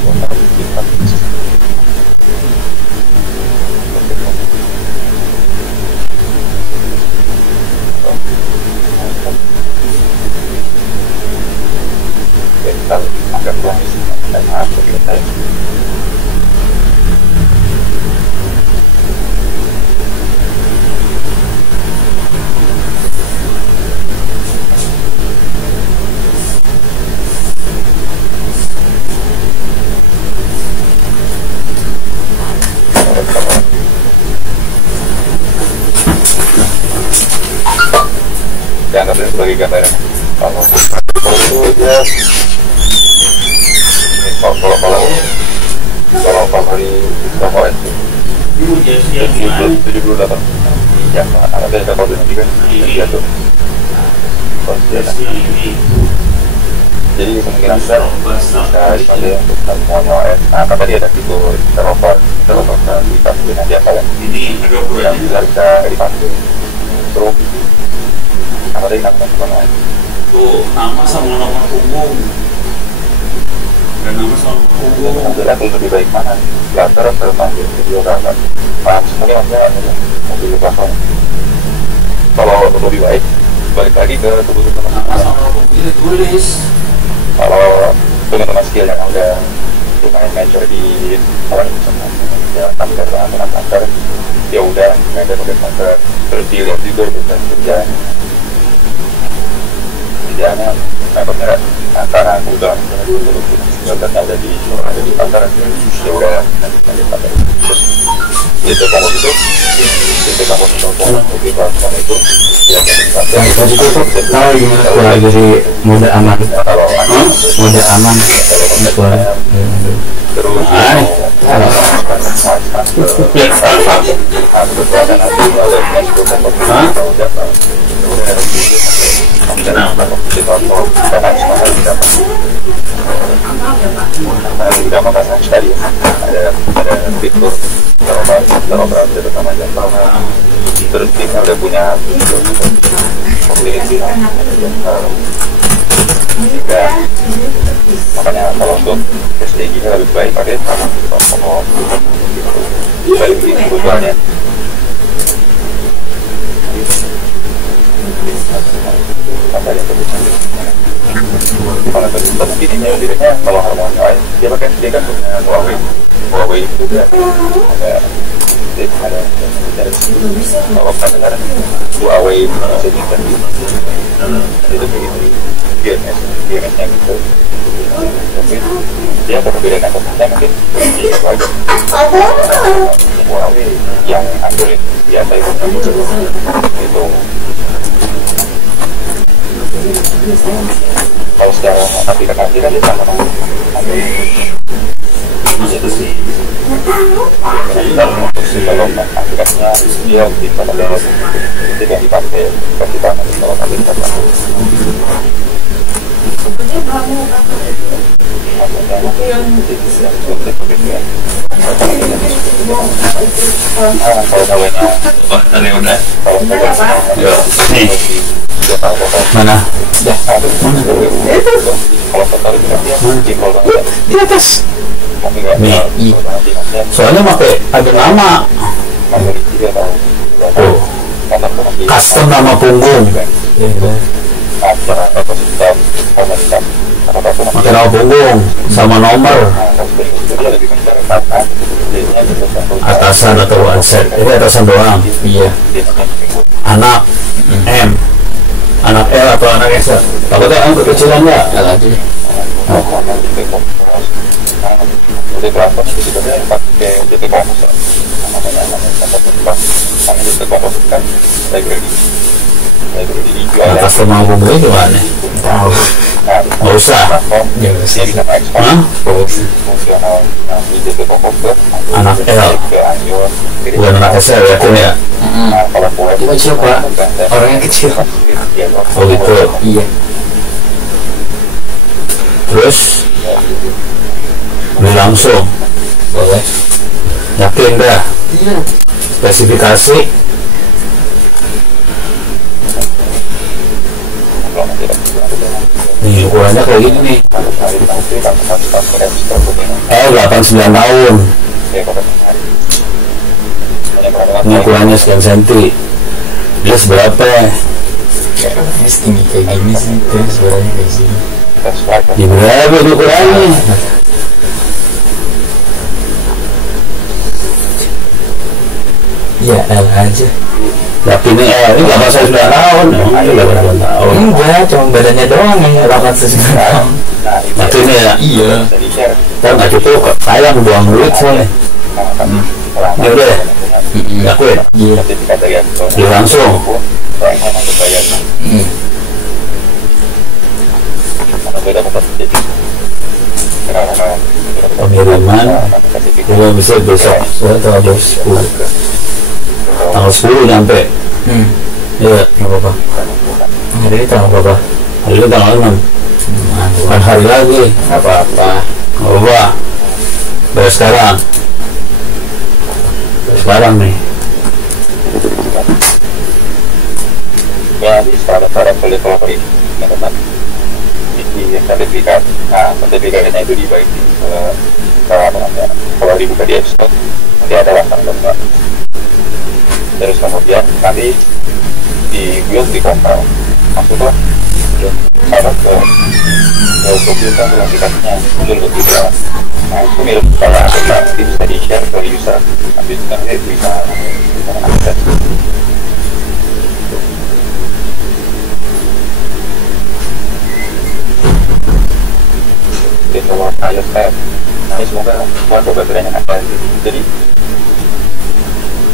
kita agak kurang dan harus kita dianggapnya sebagai gambaran. Kalau itu dia kalau di Toko itu 78 ya, ada kode nanti kan dia tuh jadi kemungkinan besar bisa dipakai untuk semuanya OS. Nah kan tadi ada fitur terlopar kita mungkin nanti apa ya yang bisa dipakai untuk apa tadi namanya tuh nama sama nomor punggung dan nama sama punggung untuk lebih baik mana Flutter atau panggil video kakak paham semuanya ada mobil platform kalau lebih baik balik lagi ke kebutuhan sama ini tulis kalau teman-teman skill yang udah lumayan mature di awal ya kantor atau kantor ya udah nggak ada kantor terus dilihat juga kita kerjaannya memangnya antara udah ada di kantor ya udah nanti kantor itu kalau itu kamu contoh lebih kalau itu ya tadi itu tahu gimana keluar dari mode aman mode aman keluar terus tadi ada fitur teroperasi bersama Java terus kita udah punya mobility juga makanya kalau untuk SDG nya lebih baik pakai sama balik di kebutuhannya apa yang kalau begininya dirinya kalau harmoni dia pakai dia kan punya Huawei itu juga ada kalau kan Huawei masih tingkat itu begitu GMS-nya gitu mungkin dia perbedaan atasnya mungkin itu aja Huawei yang Android biasa itu kalau secara aplikasi kan dia sama itu sih kalau aplikasinya dia bisa download tidak dipakai pasti banget kalau aplikasi kalau kawinnya wah tadi udah kalau nih mana kalau total di atas nih soalnya pakai ada nama oh custom nama punggung pakai nama punggung sama nomor atasan atau one-set ini atasan doang iya anak M anak L atau anak S takutnya yang kekecilan nggak L aja jadi berapa sih sebenarnya pakai jadi kompost kan library dijual custom nama punggung gimana nggak usah dia bisa ekspor fungsional jadi kompost anak L bukan anak SL yakin ya kalau itu siapa orangnya kecil oh gitu iya terus beli langsung boleh yakin dah spesifikasi nih ukurannya kayak gini nih 89 tahun ini ukurannya sekian senti dia seberapa ini tinggi kayak gini sih terus suaranya kayak sini di berapa ini ukurannya ya L aja tapi ini ini 89 tahun emang ini 89 tahun enggak cuma badannya doang yang 89 tahun tapi ini ya iya kan nggak cukup sayang buang duit soalnya ini udah ya lakuin iya beli langsung pengiriman itu bisa besok tanggal 10 tanggal 10 nyampe iya nggak apa-apa hari ini tanggal berapa hari ini tanggal 6 bukan hari lagi nggak apa-apa bayar sekarang nih ya di standar level ini teman-teman di sertifikat sertifikatnya itu dibagi kalau dibuka di App Store nanti ada langsung terus kemudian nanti di di build di kompil, maksudnya sahabat ke komputer kan aplikasinya muncul ke kita. Nah itu mirip kalau ada nanti bisa di share ke user, habis itu nanti bisa akses. Jadi kalau iOS tab, nah semoga buat beberapa yang ada. Jadi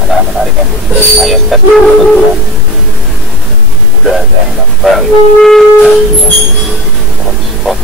ada menarik yang iOS tab kebetulan udah ada yang nambah hotspot.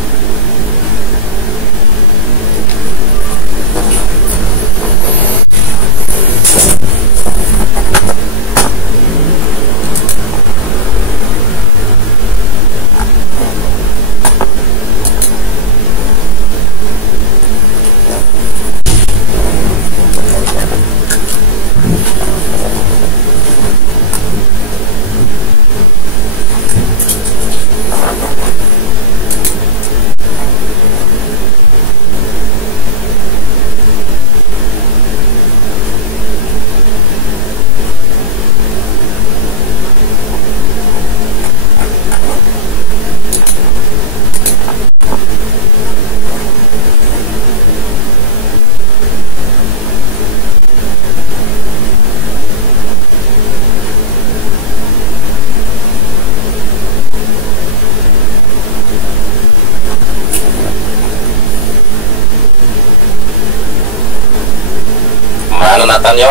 Nathan yo.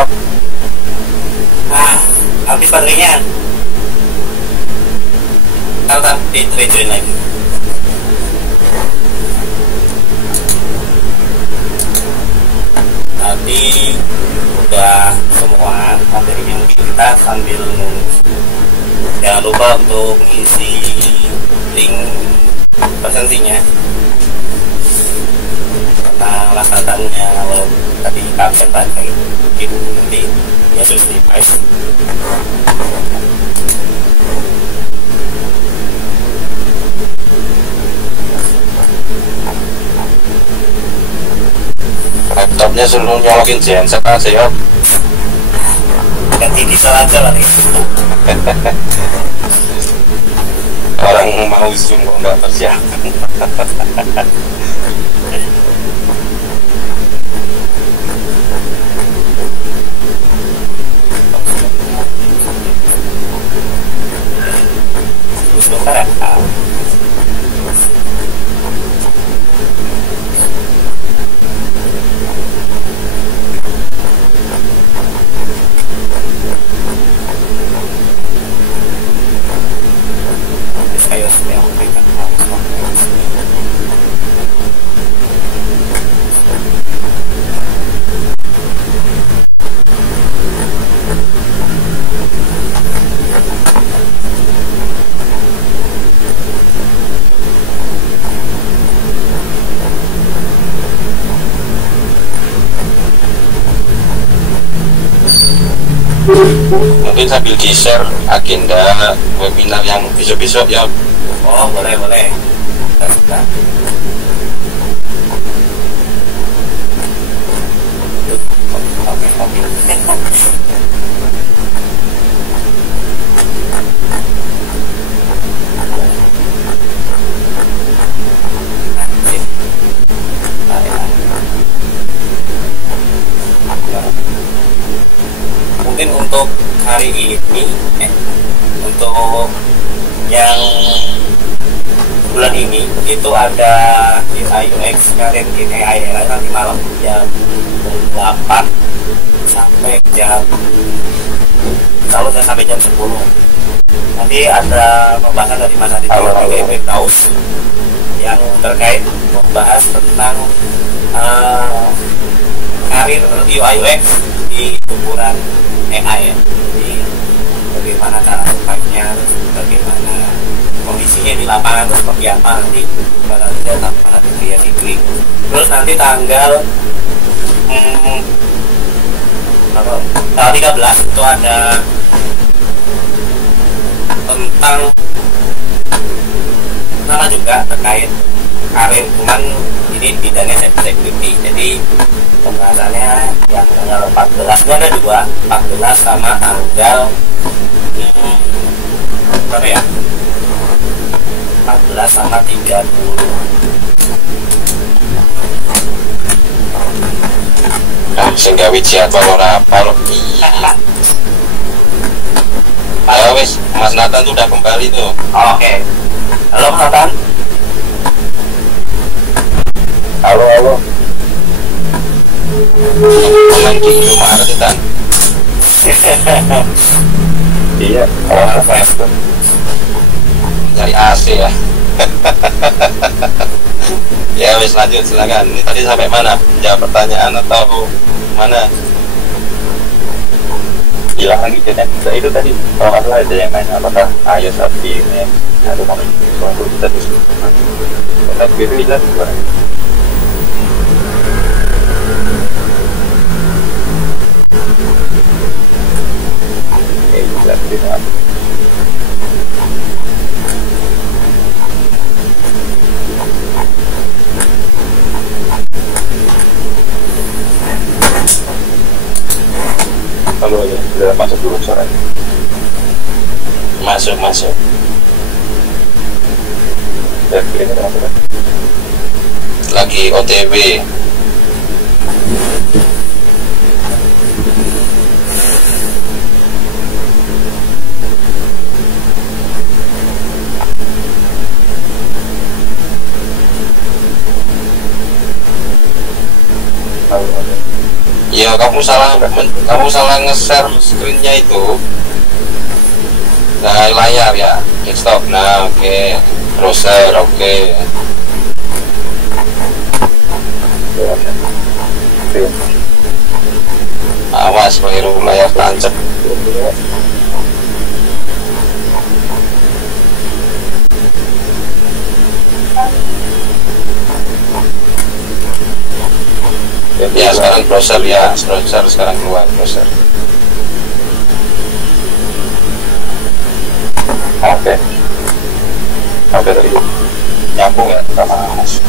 Nah, habis baterainya. Ntar di-rejoin lagi. Tadi udah semua materi yang kita sambil jangan lupa untuk ngisi link presensinya. Karena lasatannya kalau tadi kapten tadi mungkin nanti ya sudah di paste. Laptopnya suruh nyolokin genset aja ya. Ganti diesel aja lah nih. Orang mau zoom kok nggak persiapan. Sebentar ya. Mungkin sambil di-share agenda webinar yang besok-besok ya. Oh, boleh. Bentar. Oke. Mungkin untuk hari ini untuk yang bulan ini itu ada UI UX kalian di AI nanti malam jam 8 sampai jam sampai jam 10. Nanti ada pembahasan dari Mas Adit juga Taus yang terkait membahas tentang karir UI UX di ukuran AI ya. Jadi bagaimana cara survive-nya, bagaimana kondisinya di lapangan itu seperti apa nanti bakal datang pada dia di terus nanti tanggal 13 itu ada tentang nama juga terkait karir, cuman ini bidangnya security. Jadi pembahasannya yang tanggal 14 itu ada 2, 14 sama tanggal berapa ya? 14 sama 30. Sing gawe jadwal ora apal. Ya wis, Mas Nathan tuh udah kembali tuh. Oke. Halo Mas Nathan. Halo. Main di rumah ada Tan. Iya, nyari AC ya. Ya wis lanjut silakan. Ini tadi sampai mana? Jawab pertanyaan atau mana? Hilang lagi jadi itu tadi kalau nggak salah ada yang nanya apakah iOS update ini atau mau untuk kita diskusikan. Tapi itu jelas bukan? Jelas tidak. Halo ya, sudah masuk dulu suara. Masuk. Ya, ini lagi OTW. Ya kamu salah nge-share screen-nya itu. Nah layar ya, desktop. Nah oke. Browser oke. Awas keliru layar tancap. Ya sekarang browser ya, browser sekarang keluar browser. Oke tadi nyambung ya sama Mas.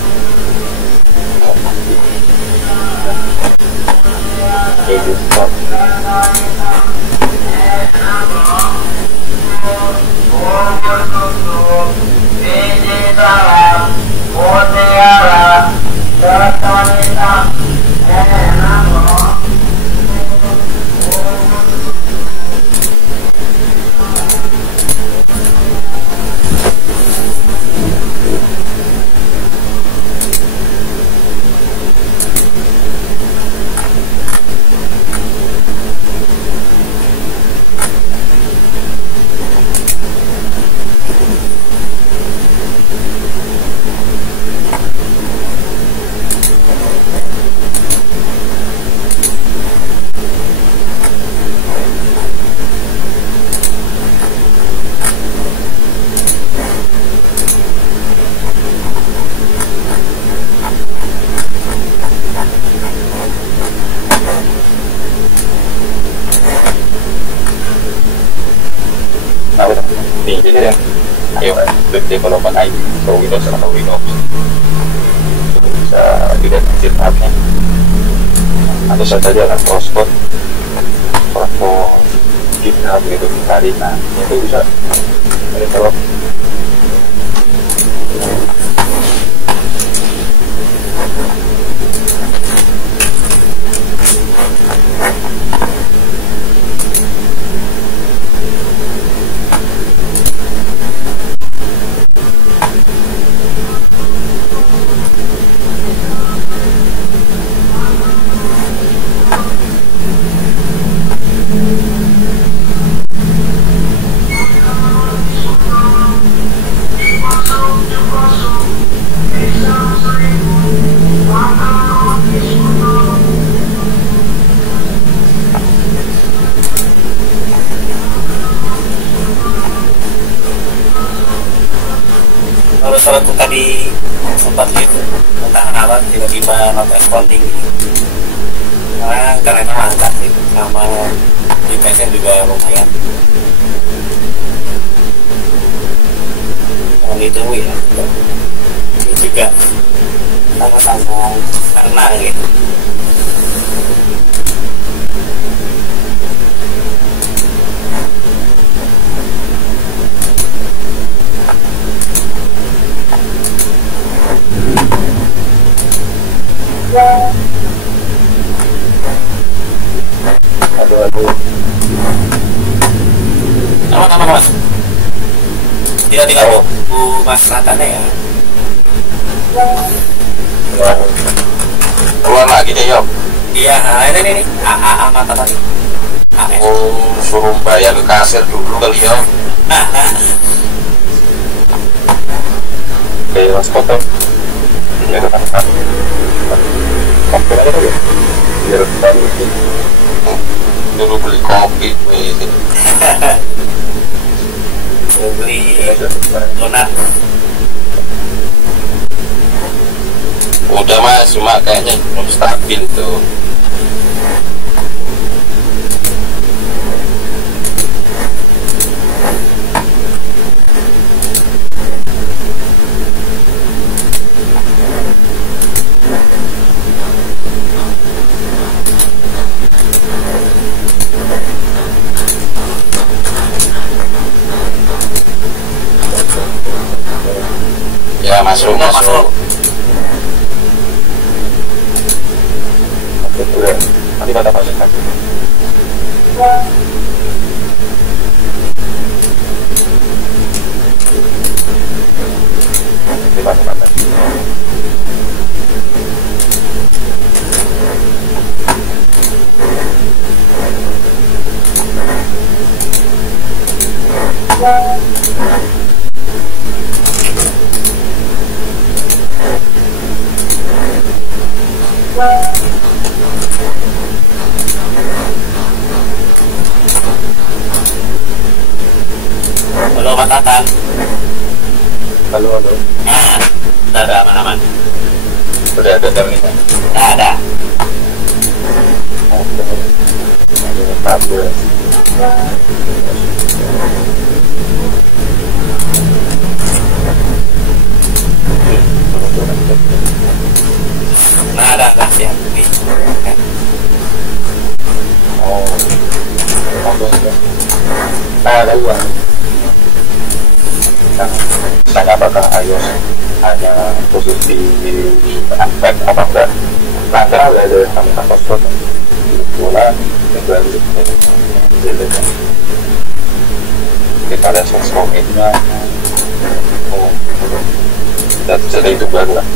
Ini ya, ayo development ID atau Windows atau Windows bisa identifikasi tabnya atau saja lah crosscode GitHub gitu cari, nah itu bisa develop. Kalau tadi sempat lihat entah kenapa tiba-tiba not responding karena internetnya lancar sih, sama di PC juga lumayan. Yang ditunggu ya, ini juga sama-sama tenang gitu. Aman mas. Tidak Bu Mas Nathannya ya. Keluar lagi deh Yop. Iya, ini mata tadi. Oh, suruh bayar ke kasir dulu kali ya. Nah. Kayak mas foto. Ya kan. Kopi aja ya. Biar baru dulu beli kopi ini. Beli donat. Udah mas, cuma kayaknya belum stabil tuh. Ya masuk. Udah, nanti pada masuk kan. Nanti masuk kan. Halo Mas Nathan. Halo. Nah, udah aman. Udah ada nih. Ada. Nah, ada ya. Nah, ada uang. Tanya apakah iOS hanya posisi aspek apa enggak? Nah, ada tambah password bulan baru kita lihat software-nya. Dan bisa dari itu baru lah.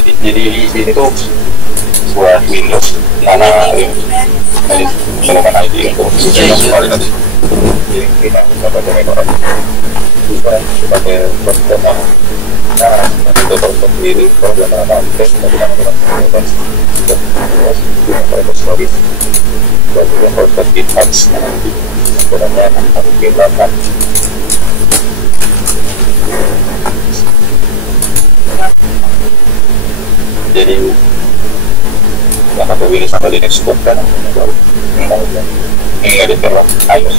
Jadi di sini tuh buat Windows karena menggunakan ID untuk kualitas. Jadi kita bisa pakai rekoran, bisa pakai program. Nah, untuk program sendiri program analysis menggunakan program untuk storage dan juga proses GitHub nanti sebenarnya harus dilakukan. Jadi yang satu ini sampai di export kan ini ada terang iOS.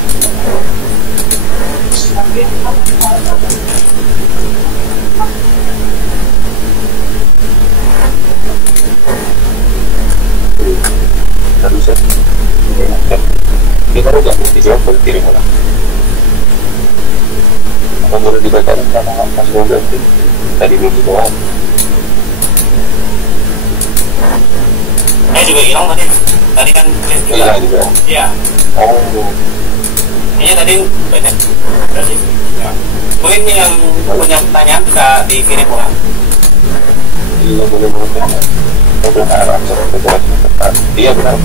Terus kita udah dijawab berkirim ulang. Apa boleh dibaca sama Mas Roda tadi belum dibawa? Juga hilang tadi kan Iya juga. Iya. Oh. Ini tadi banyak berarti. Ya. Mungkin yang punya pertanyaan bisa dikirim ulang. Iya boleh. Iya benar.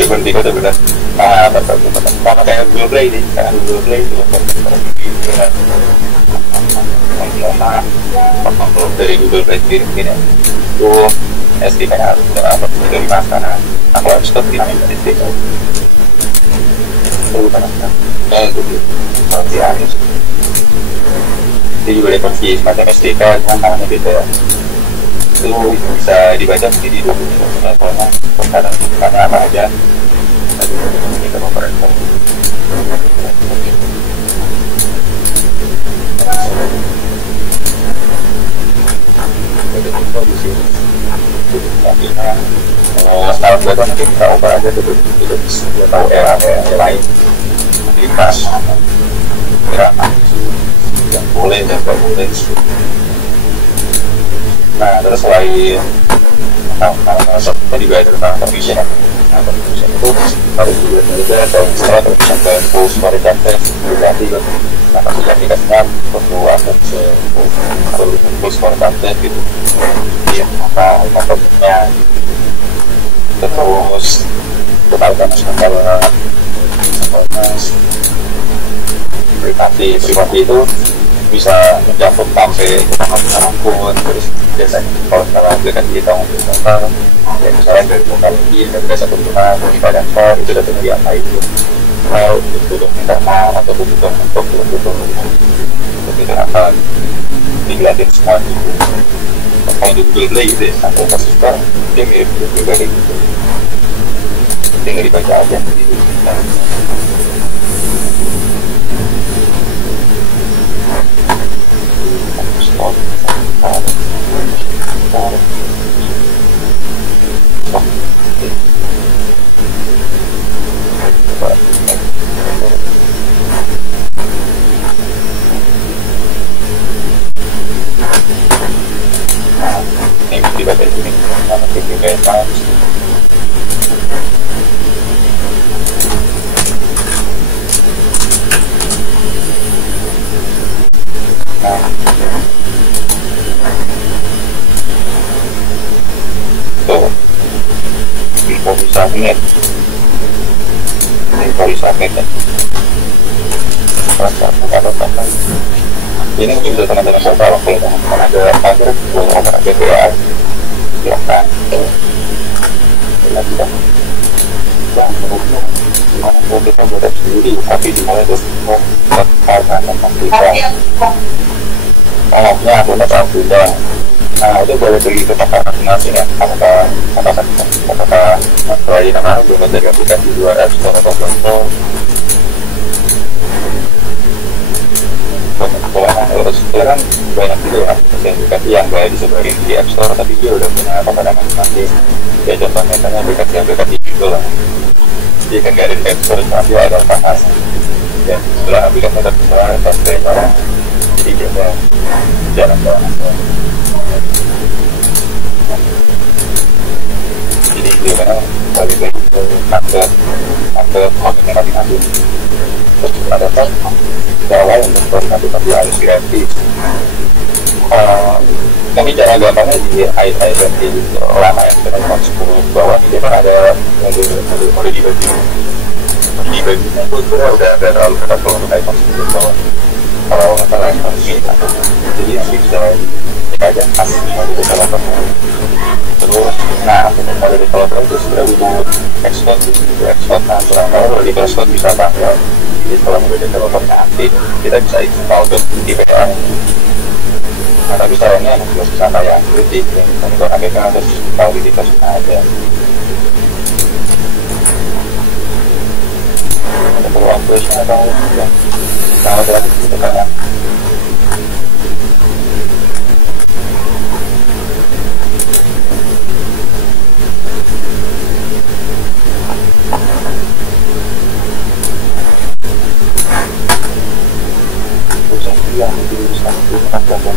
Jawaban tiga itu benar. Sama kayak Google Play nih, kan Google Play itu dari Google Play sendiri ini itu SD kan harus berapa dari makanan. Aku harus tetap di SD kan. Itu kan itu sanksi harus. Dia juga dapat semacam SDK yang namanya beda. Itu bisa dibaca menjadi dokumen karena apa aja kita memperhatikan setelah itu nanti kita ubah aja dulu itu bisa tahu era lain aktivitas gerakan yang boleh dan tidak boleh. Nah, terus selain software juga ada tentang permission. Nah, permission itu harus juga ada atau misalnya permission ke post variable berarti nah kasus aplikasinya perlu akses perlu post variable gitu. Iya, apa metodenya terus berkaitan dengan privasi itu bisa mencakup sampai akun. Terus biasanya kalau misalnya aplikasi kita menggunakan ya misalnya dari lokal lagi dari satu kebutuhan dari badan store itu sudah terjadi itu kalau untuk internal atau kebutuhan untuk itu akan digelatin semua gitu. Kalau di Google Play gitu ya sampai kasus store dia mirip juga kayak gitu, tinggal dibaca aja gitu. Ini mungkin bisa teman-teman siapa waktu itu ada pagar orang ada BPA silakan yang menurutnya mau kita buat sendiri tapi dimulai dari karena memastikan anaknya punya tahun sudah. Nah itu boleh pergi ke tempat masing-masing ya, apakah selain nama belum dari aplikasi luar App Store atau Play Store. Terus sekarang banyak juga aplikasi yang boleh disebarin di App Store tapi dia udah punya apa masing-masing. Ya contohnya misalnya aplikasi gitu lah, dia kan gak ada di App Store tapi ada pakas dan setelah aplikasi terbesar sampai barang jadi dia jalan-jalan. Jadi dia memang balik lagi ke akte masing-masing. Terus ada kan cara untuk tapi harus gratis. Tapi cara gampangnya di identity lama yang kita konsumsi bahwa ini kan ada model dibagi itu udah terlalu ketat kalau untuk konsumsi bahwa kalau masalah konsumsi jadi bisa aja kasih model developer. Terus nah untuk model developer itu sudah butuh export nah kalau di export bisa pakai. Jadi kalau model developernya aktif kita bisa install ke DPR. Nah tapi caranya juga bisa kayak kritik untuk APK atau kualitas ada. Ada peluang version atau yang sangat gratis gitu kan ya. Yang diuruskan dengan bagian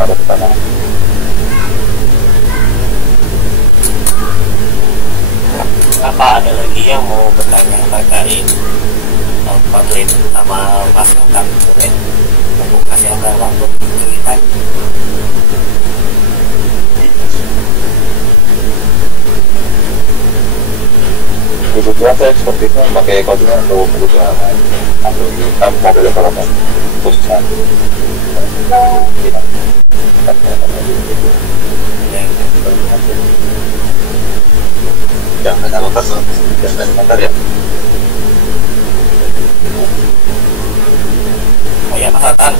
pada pertanyaan. Apa ada lagi yang mau bertanya terkait Kotlin sama Mas Nongkang Kotlin? Untuk kasih agak waktu cerita. Kebetulan saya seperti itu pakai Kotlin untuk kebutuhan atau model developer khususnya. Jangan komentar ya. Oh ya Mas Atan,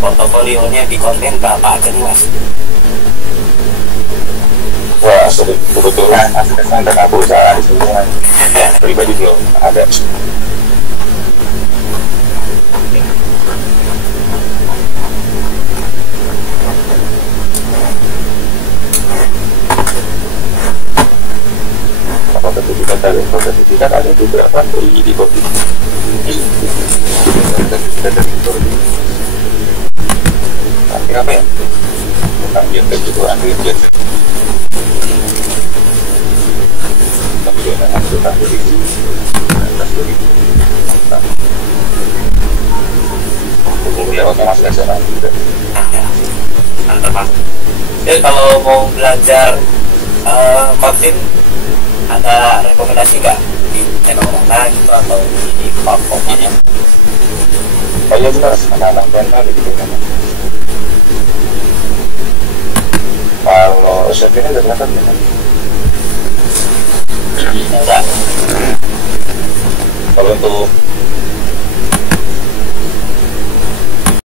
portofolionya di konten berapa aja nih Mas? Wah, kebetulan aksesnya dana perusahaan semua. Yang pribadi belum ada. Apa sertifikat ada beberapa di kopi. Tapi apa ya? Ambil kejuruan riset. Tapi dia dengan suka beli atas beli. Kuliah otomatis nasional juga. Termasuk. Jadi kalau mau belajar Kotlin ada rekomendasi nggak di channel mana gitu atau di platform ini? Oh iya jelas, anak-anak band ada di mana? Kalau chef ini udah kelihatan ya? Enggak. Kalau untuk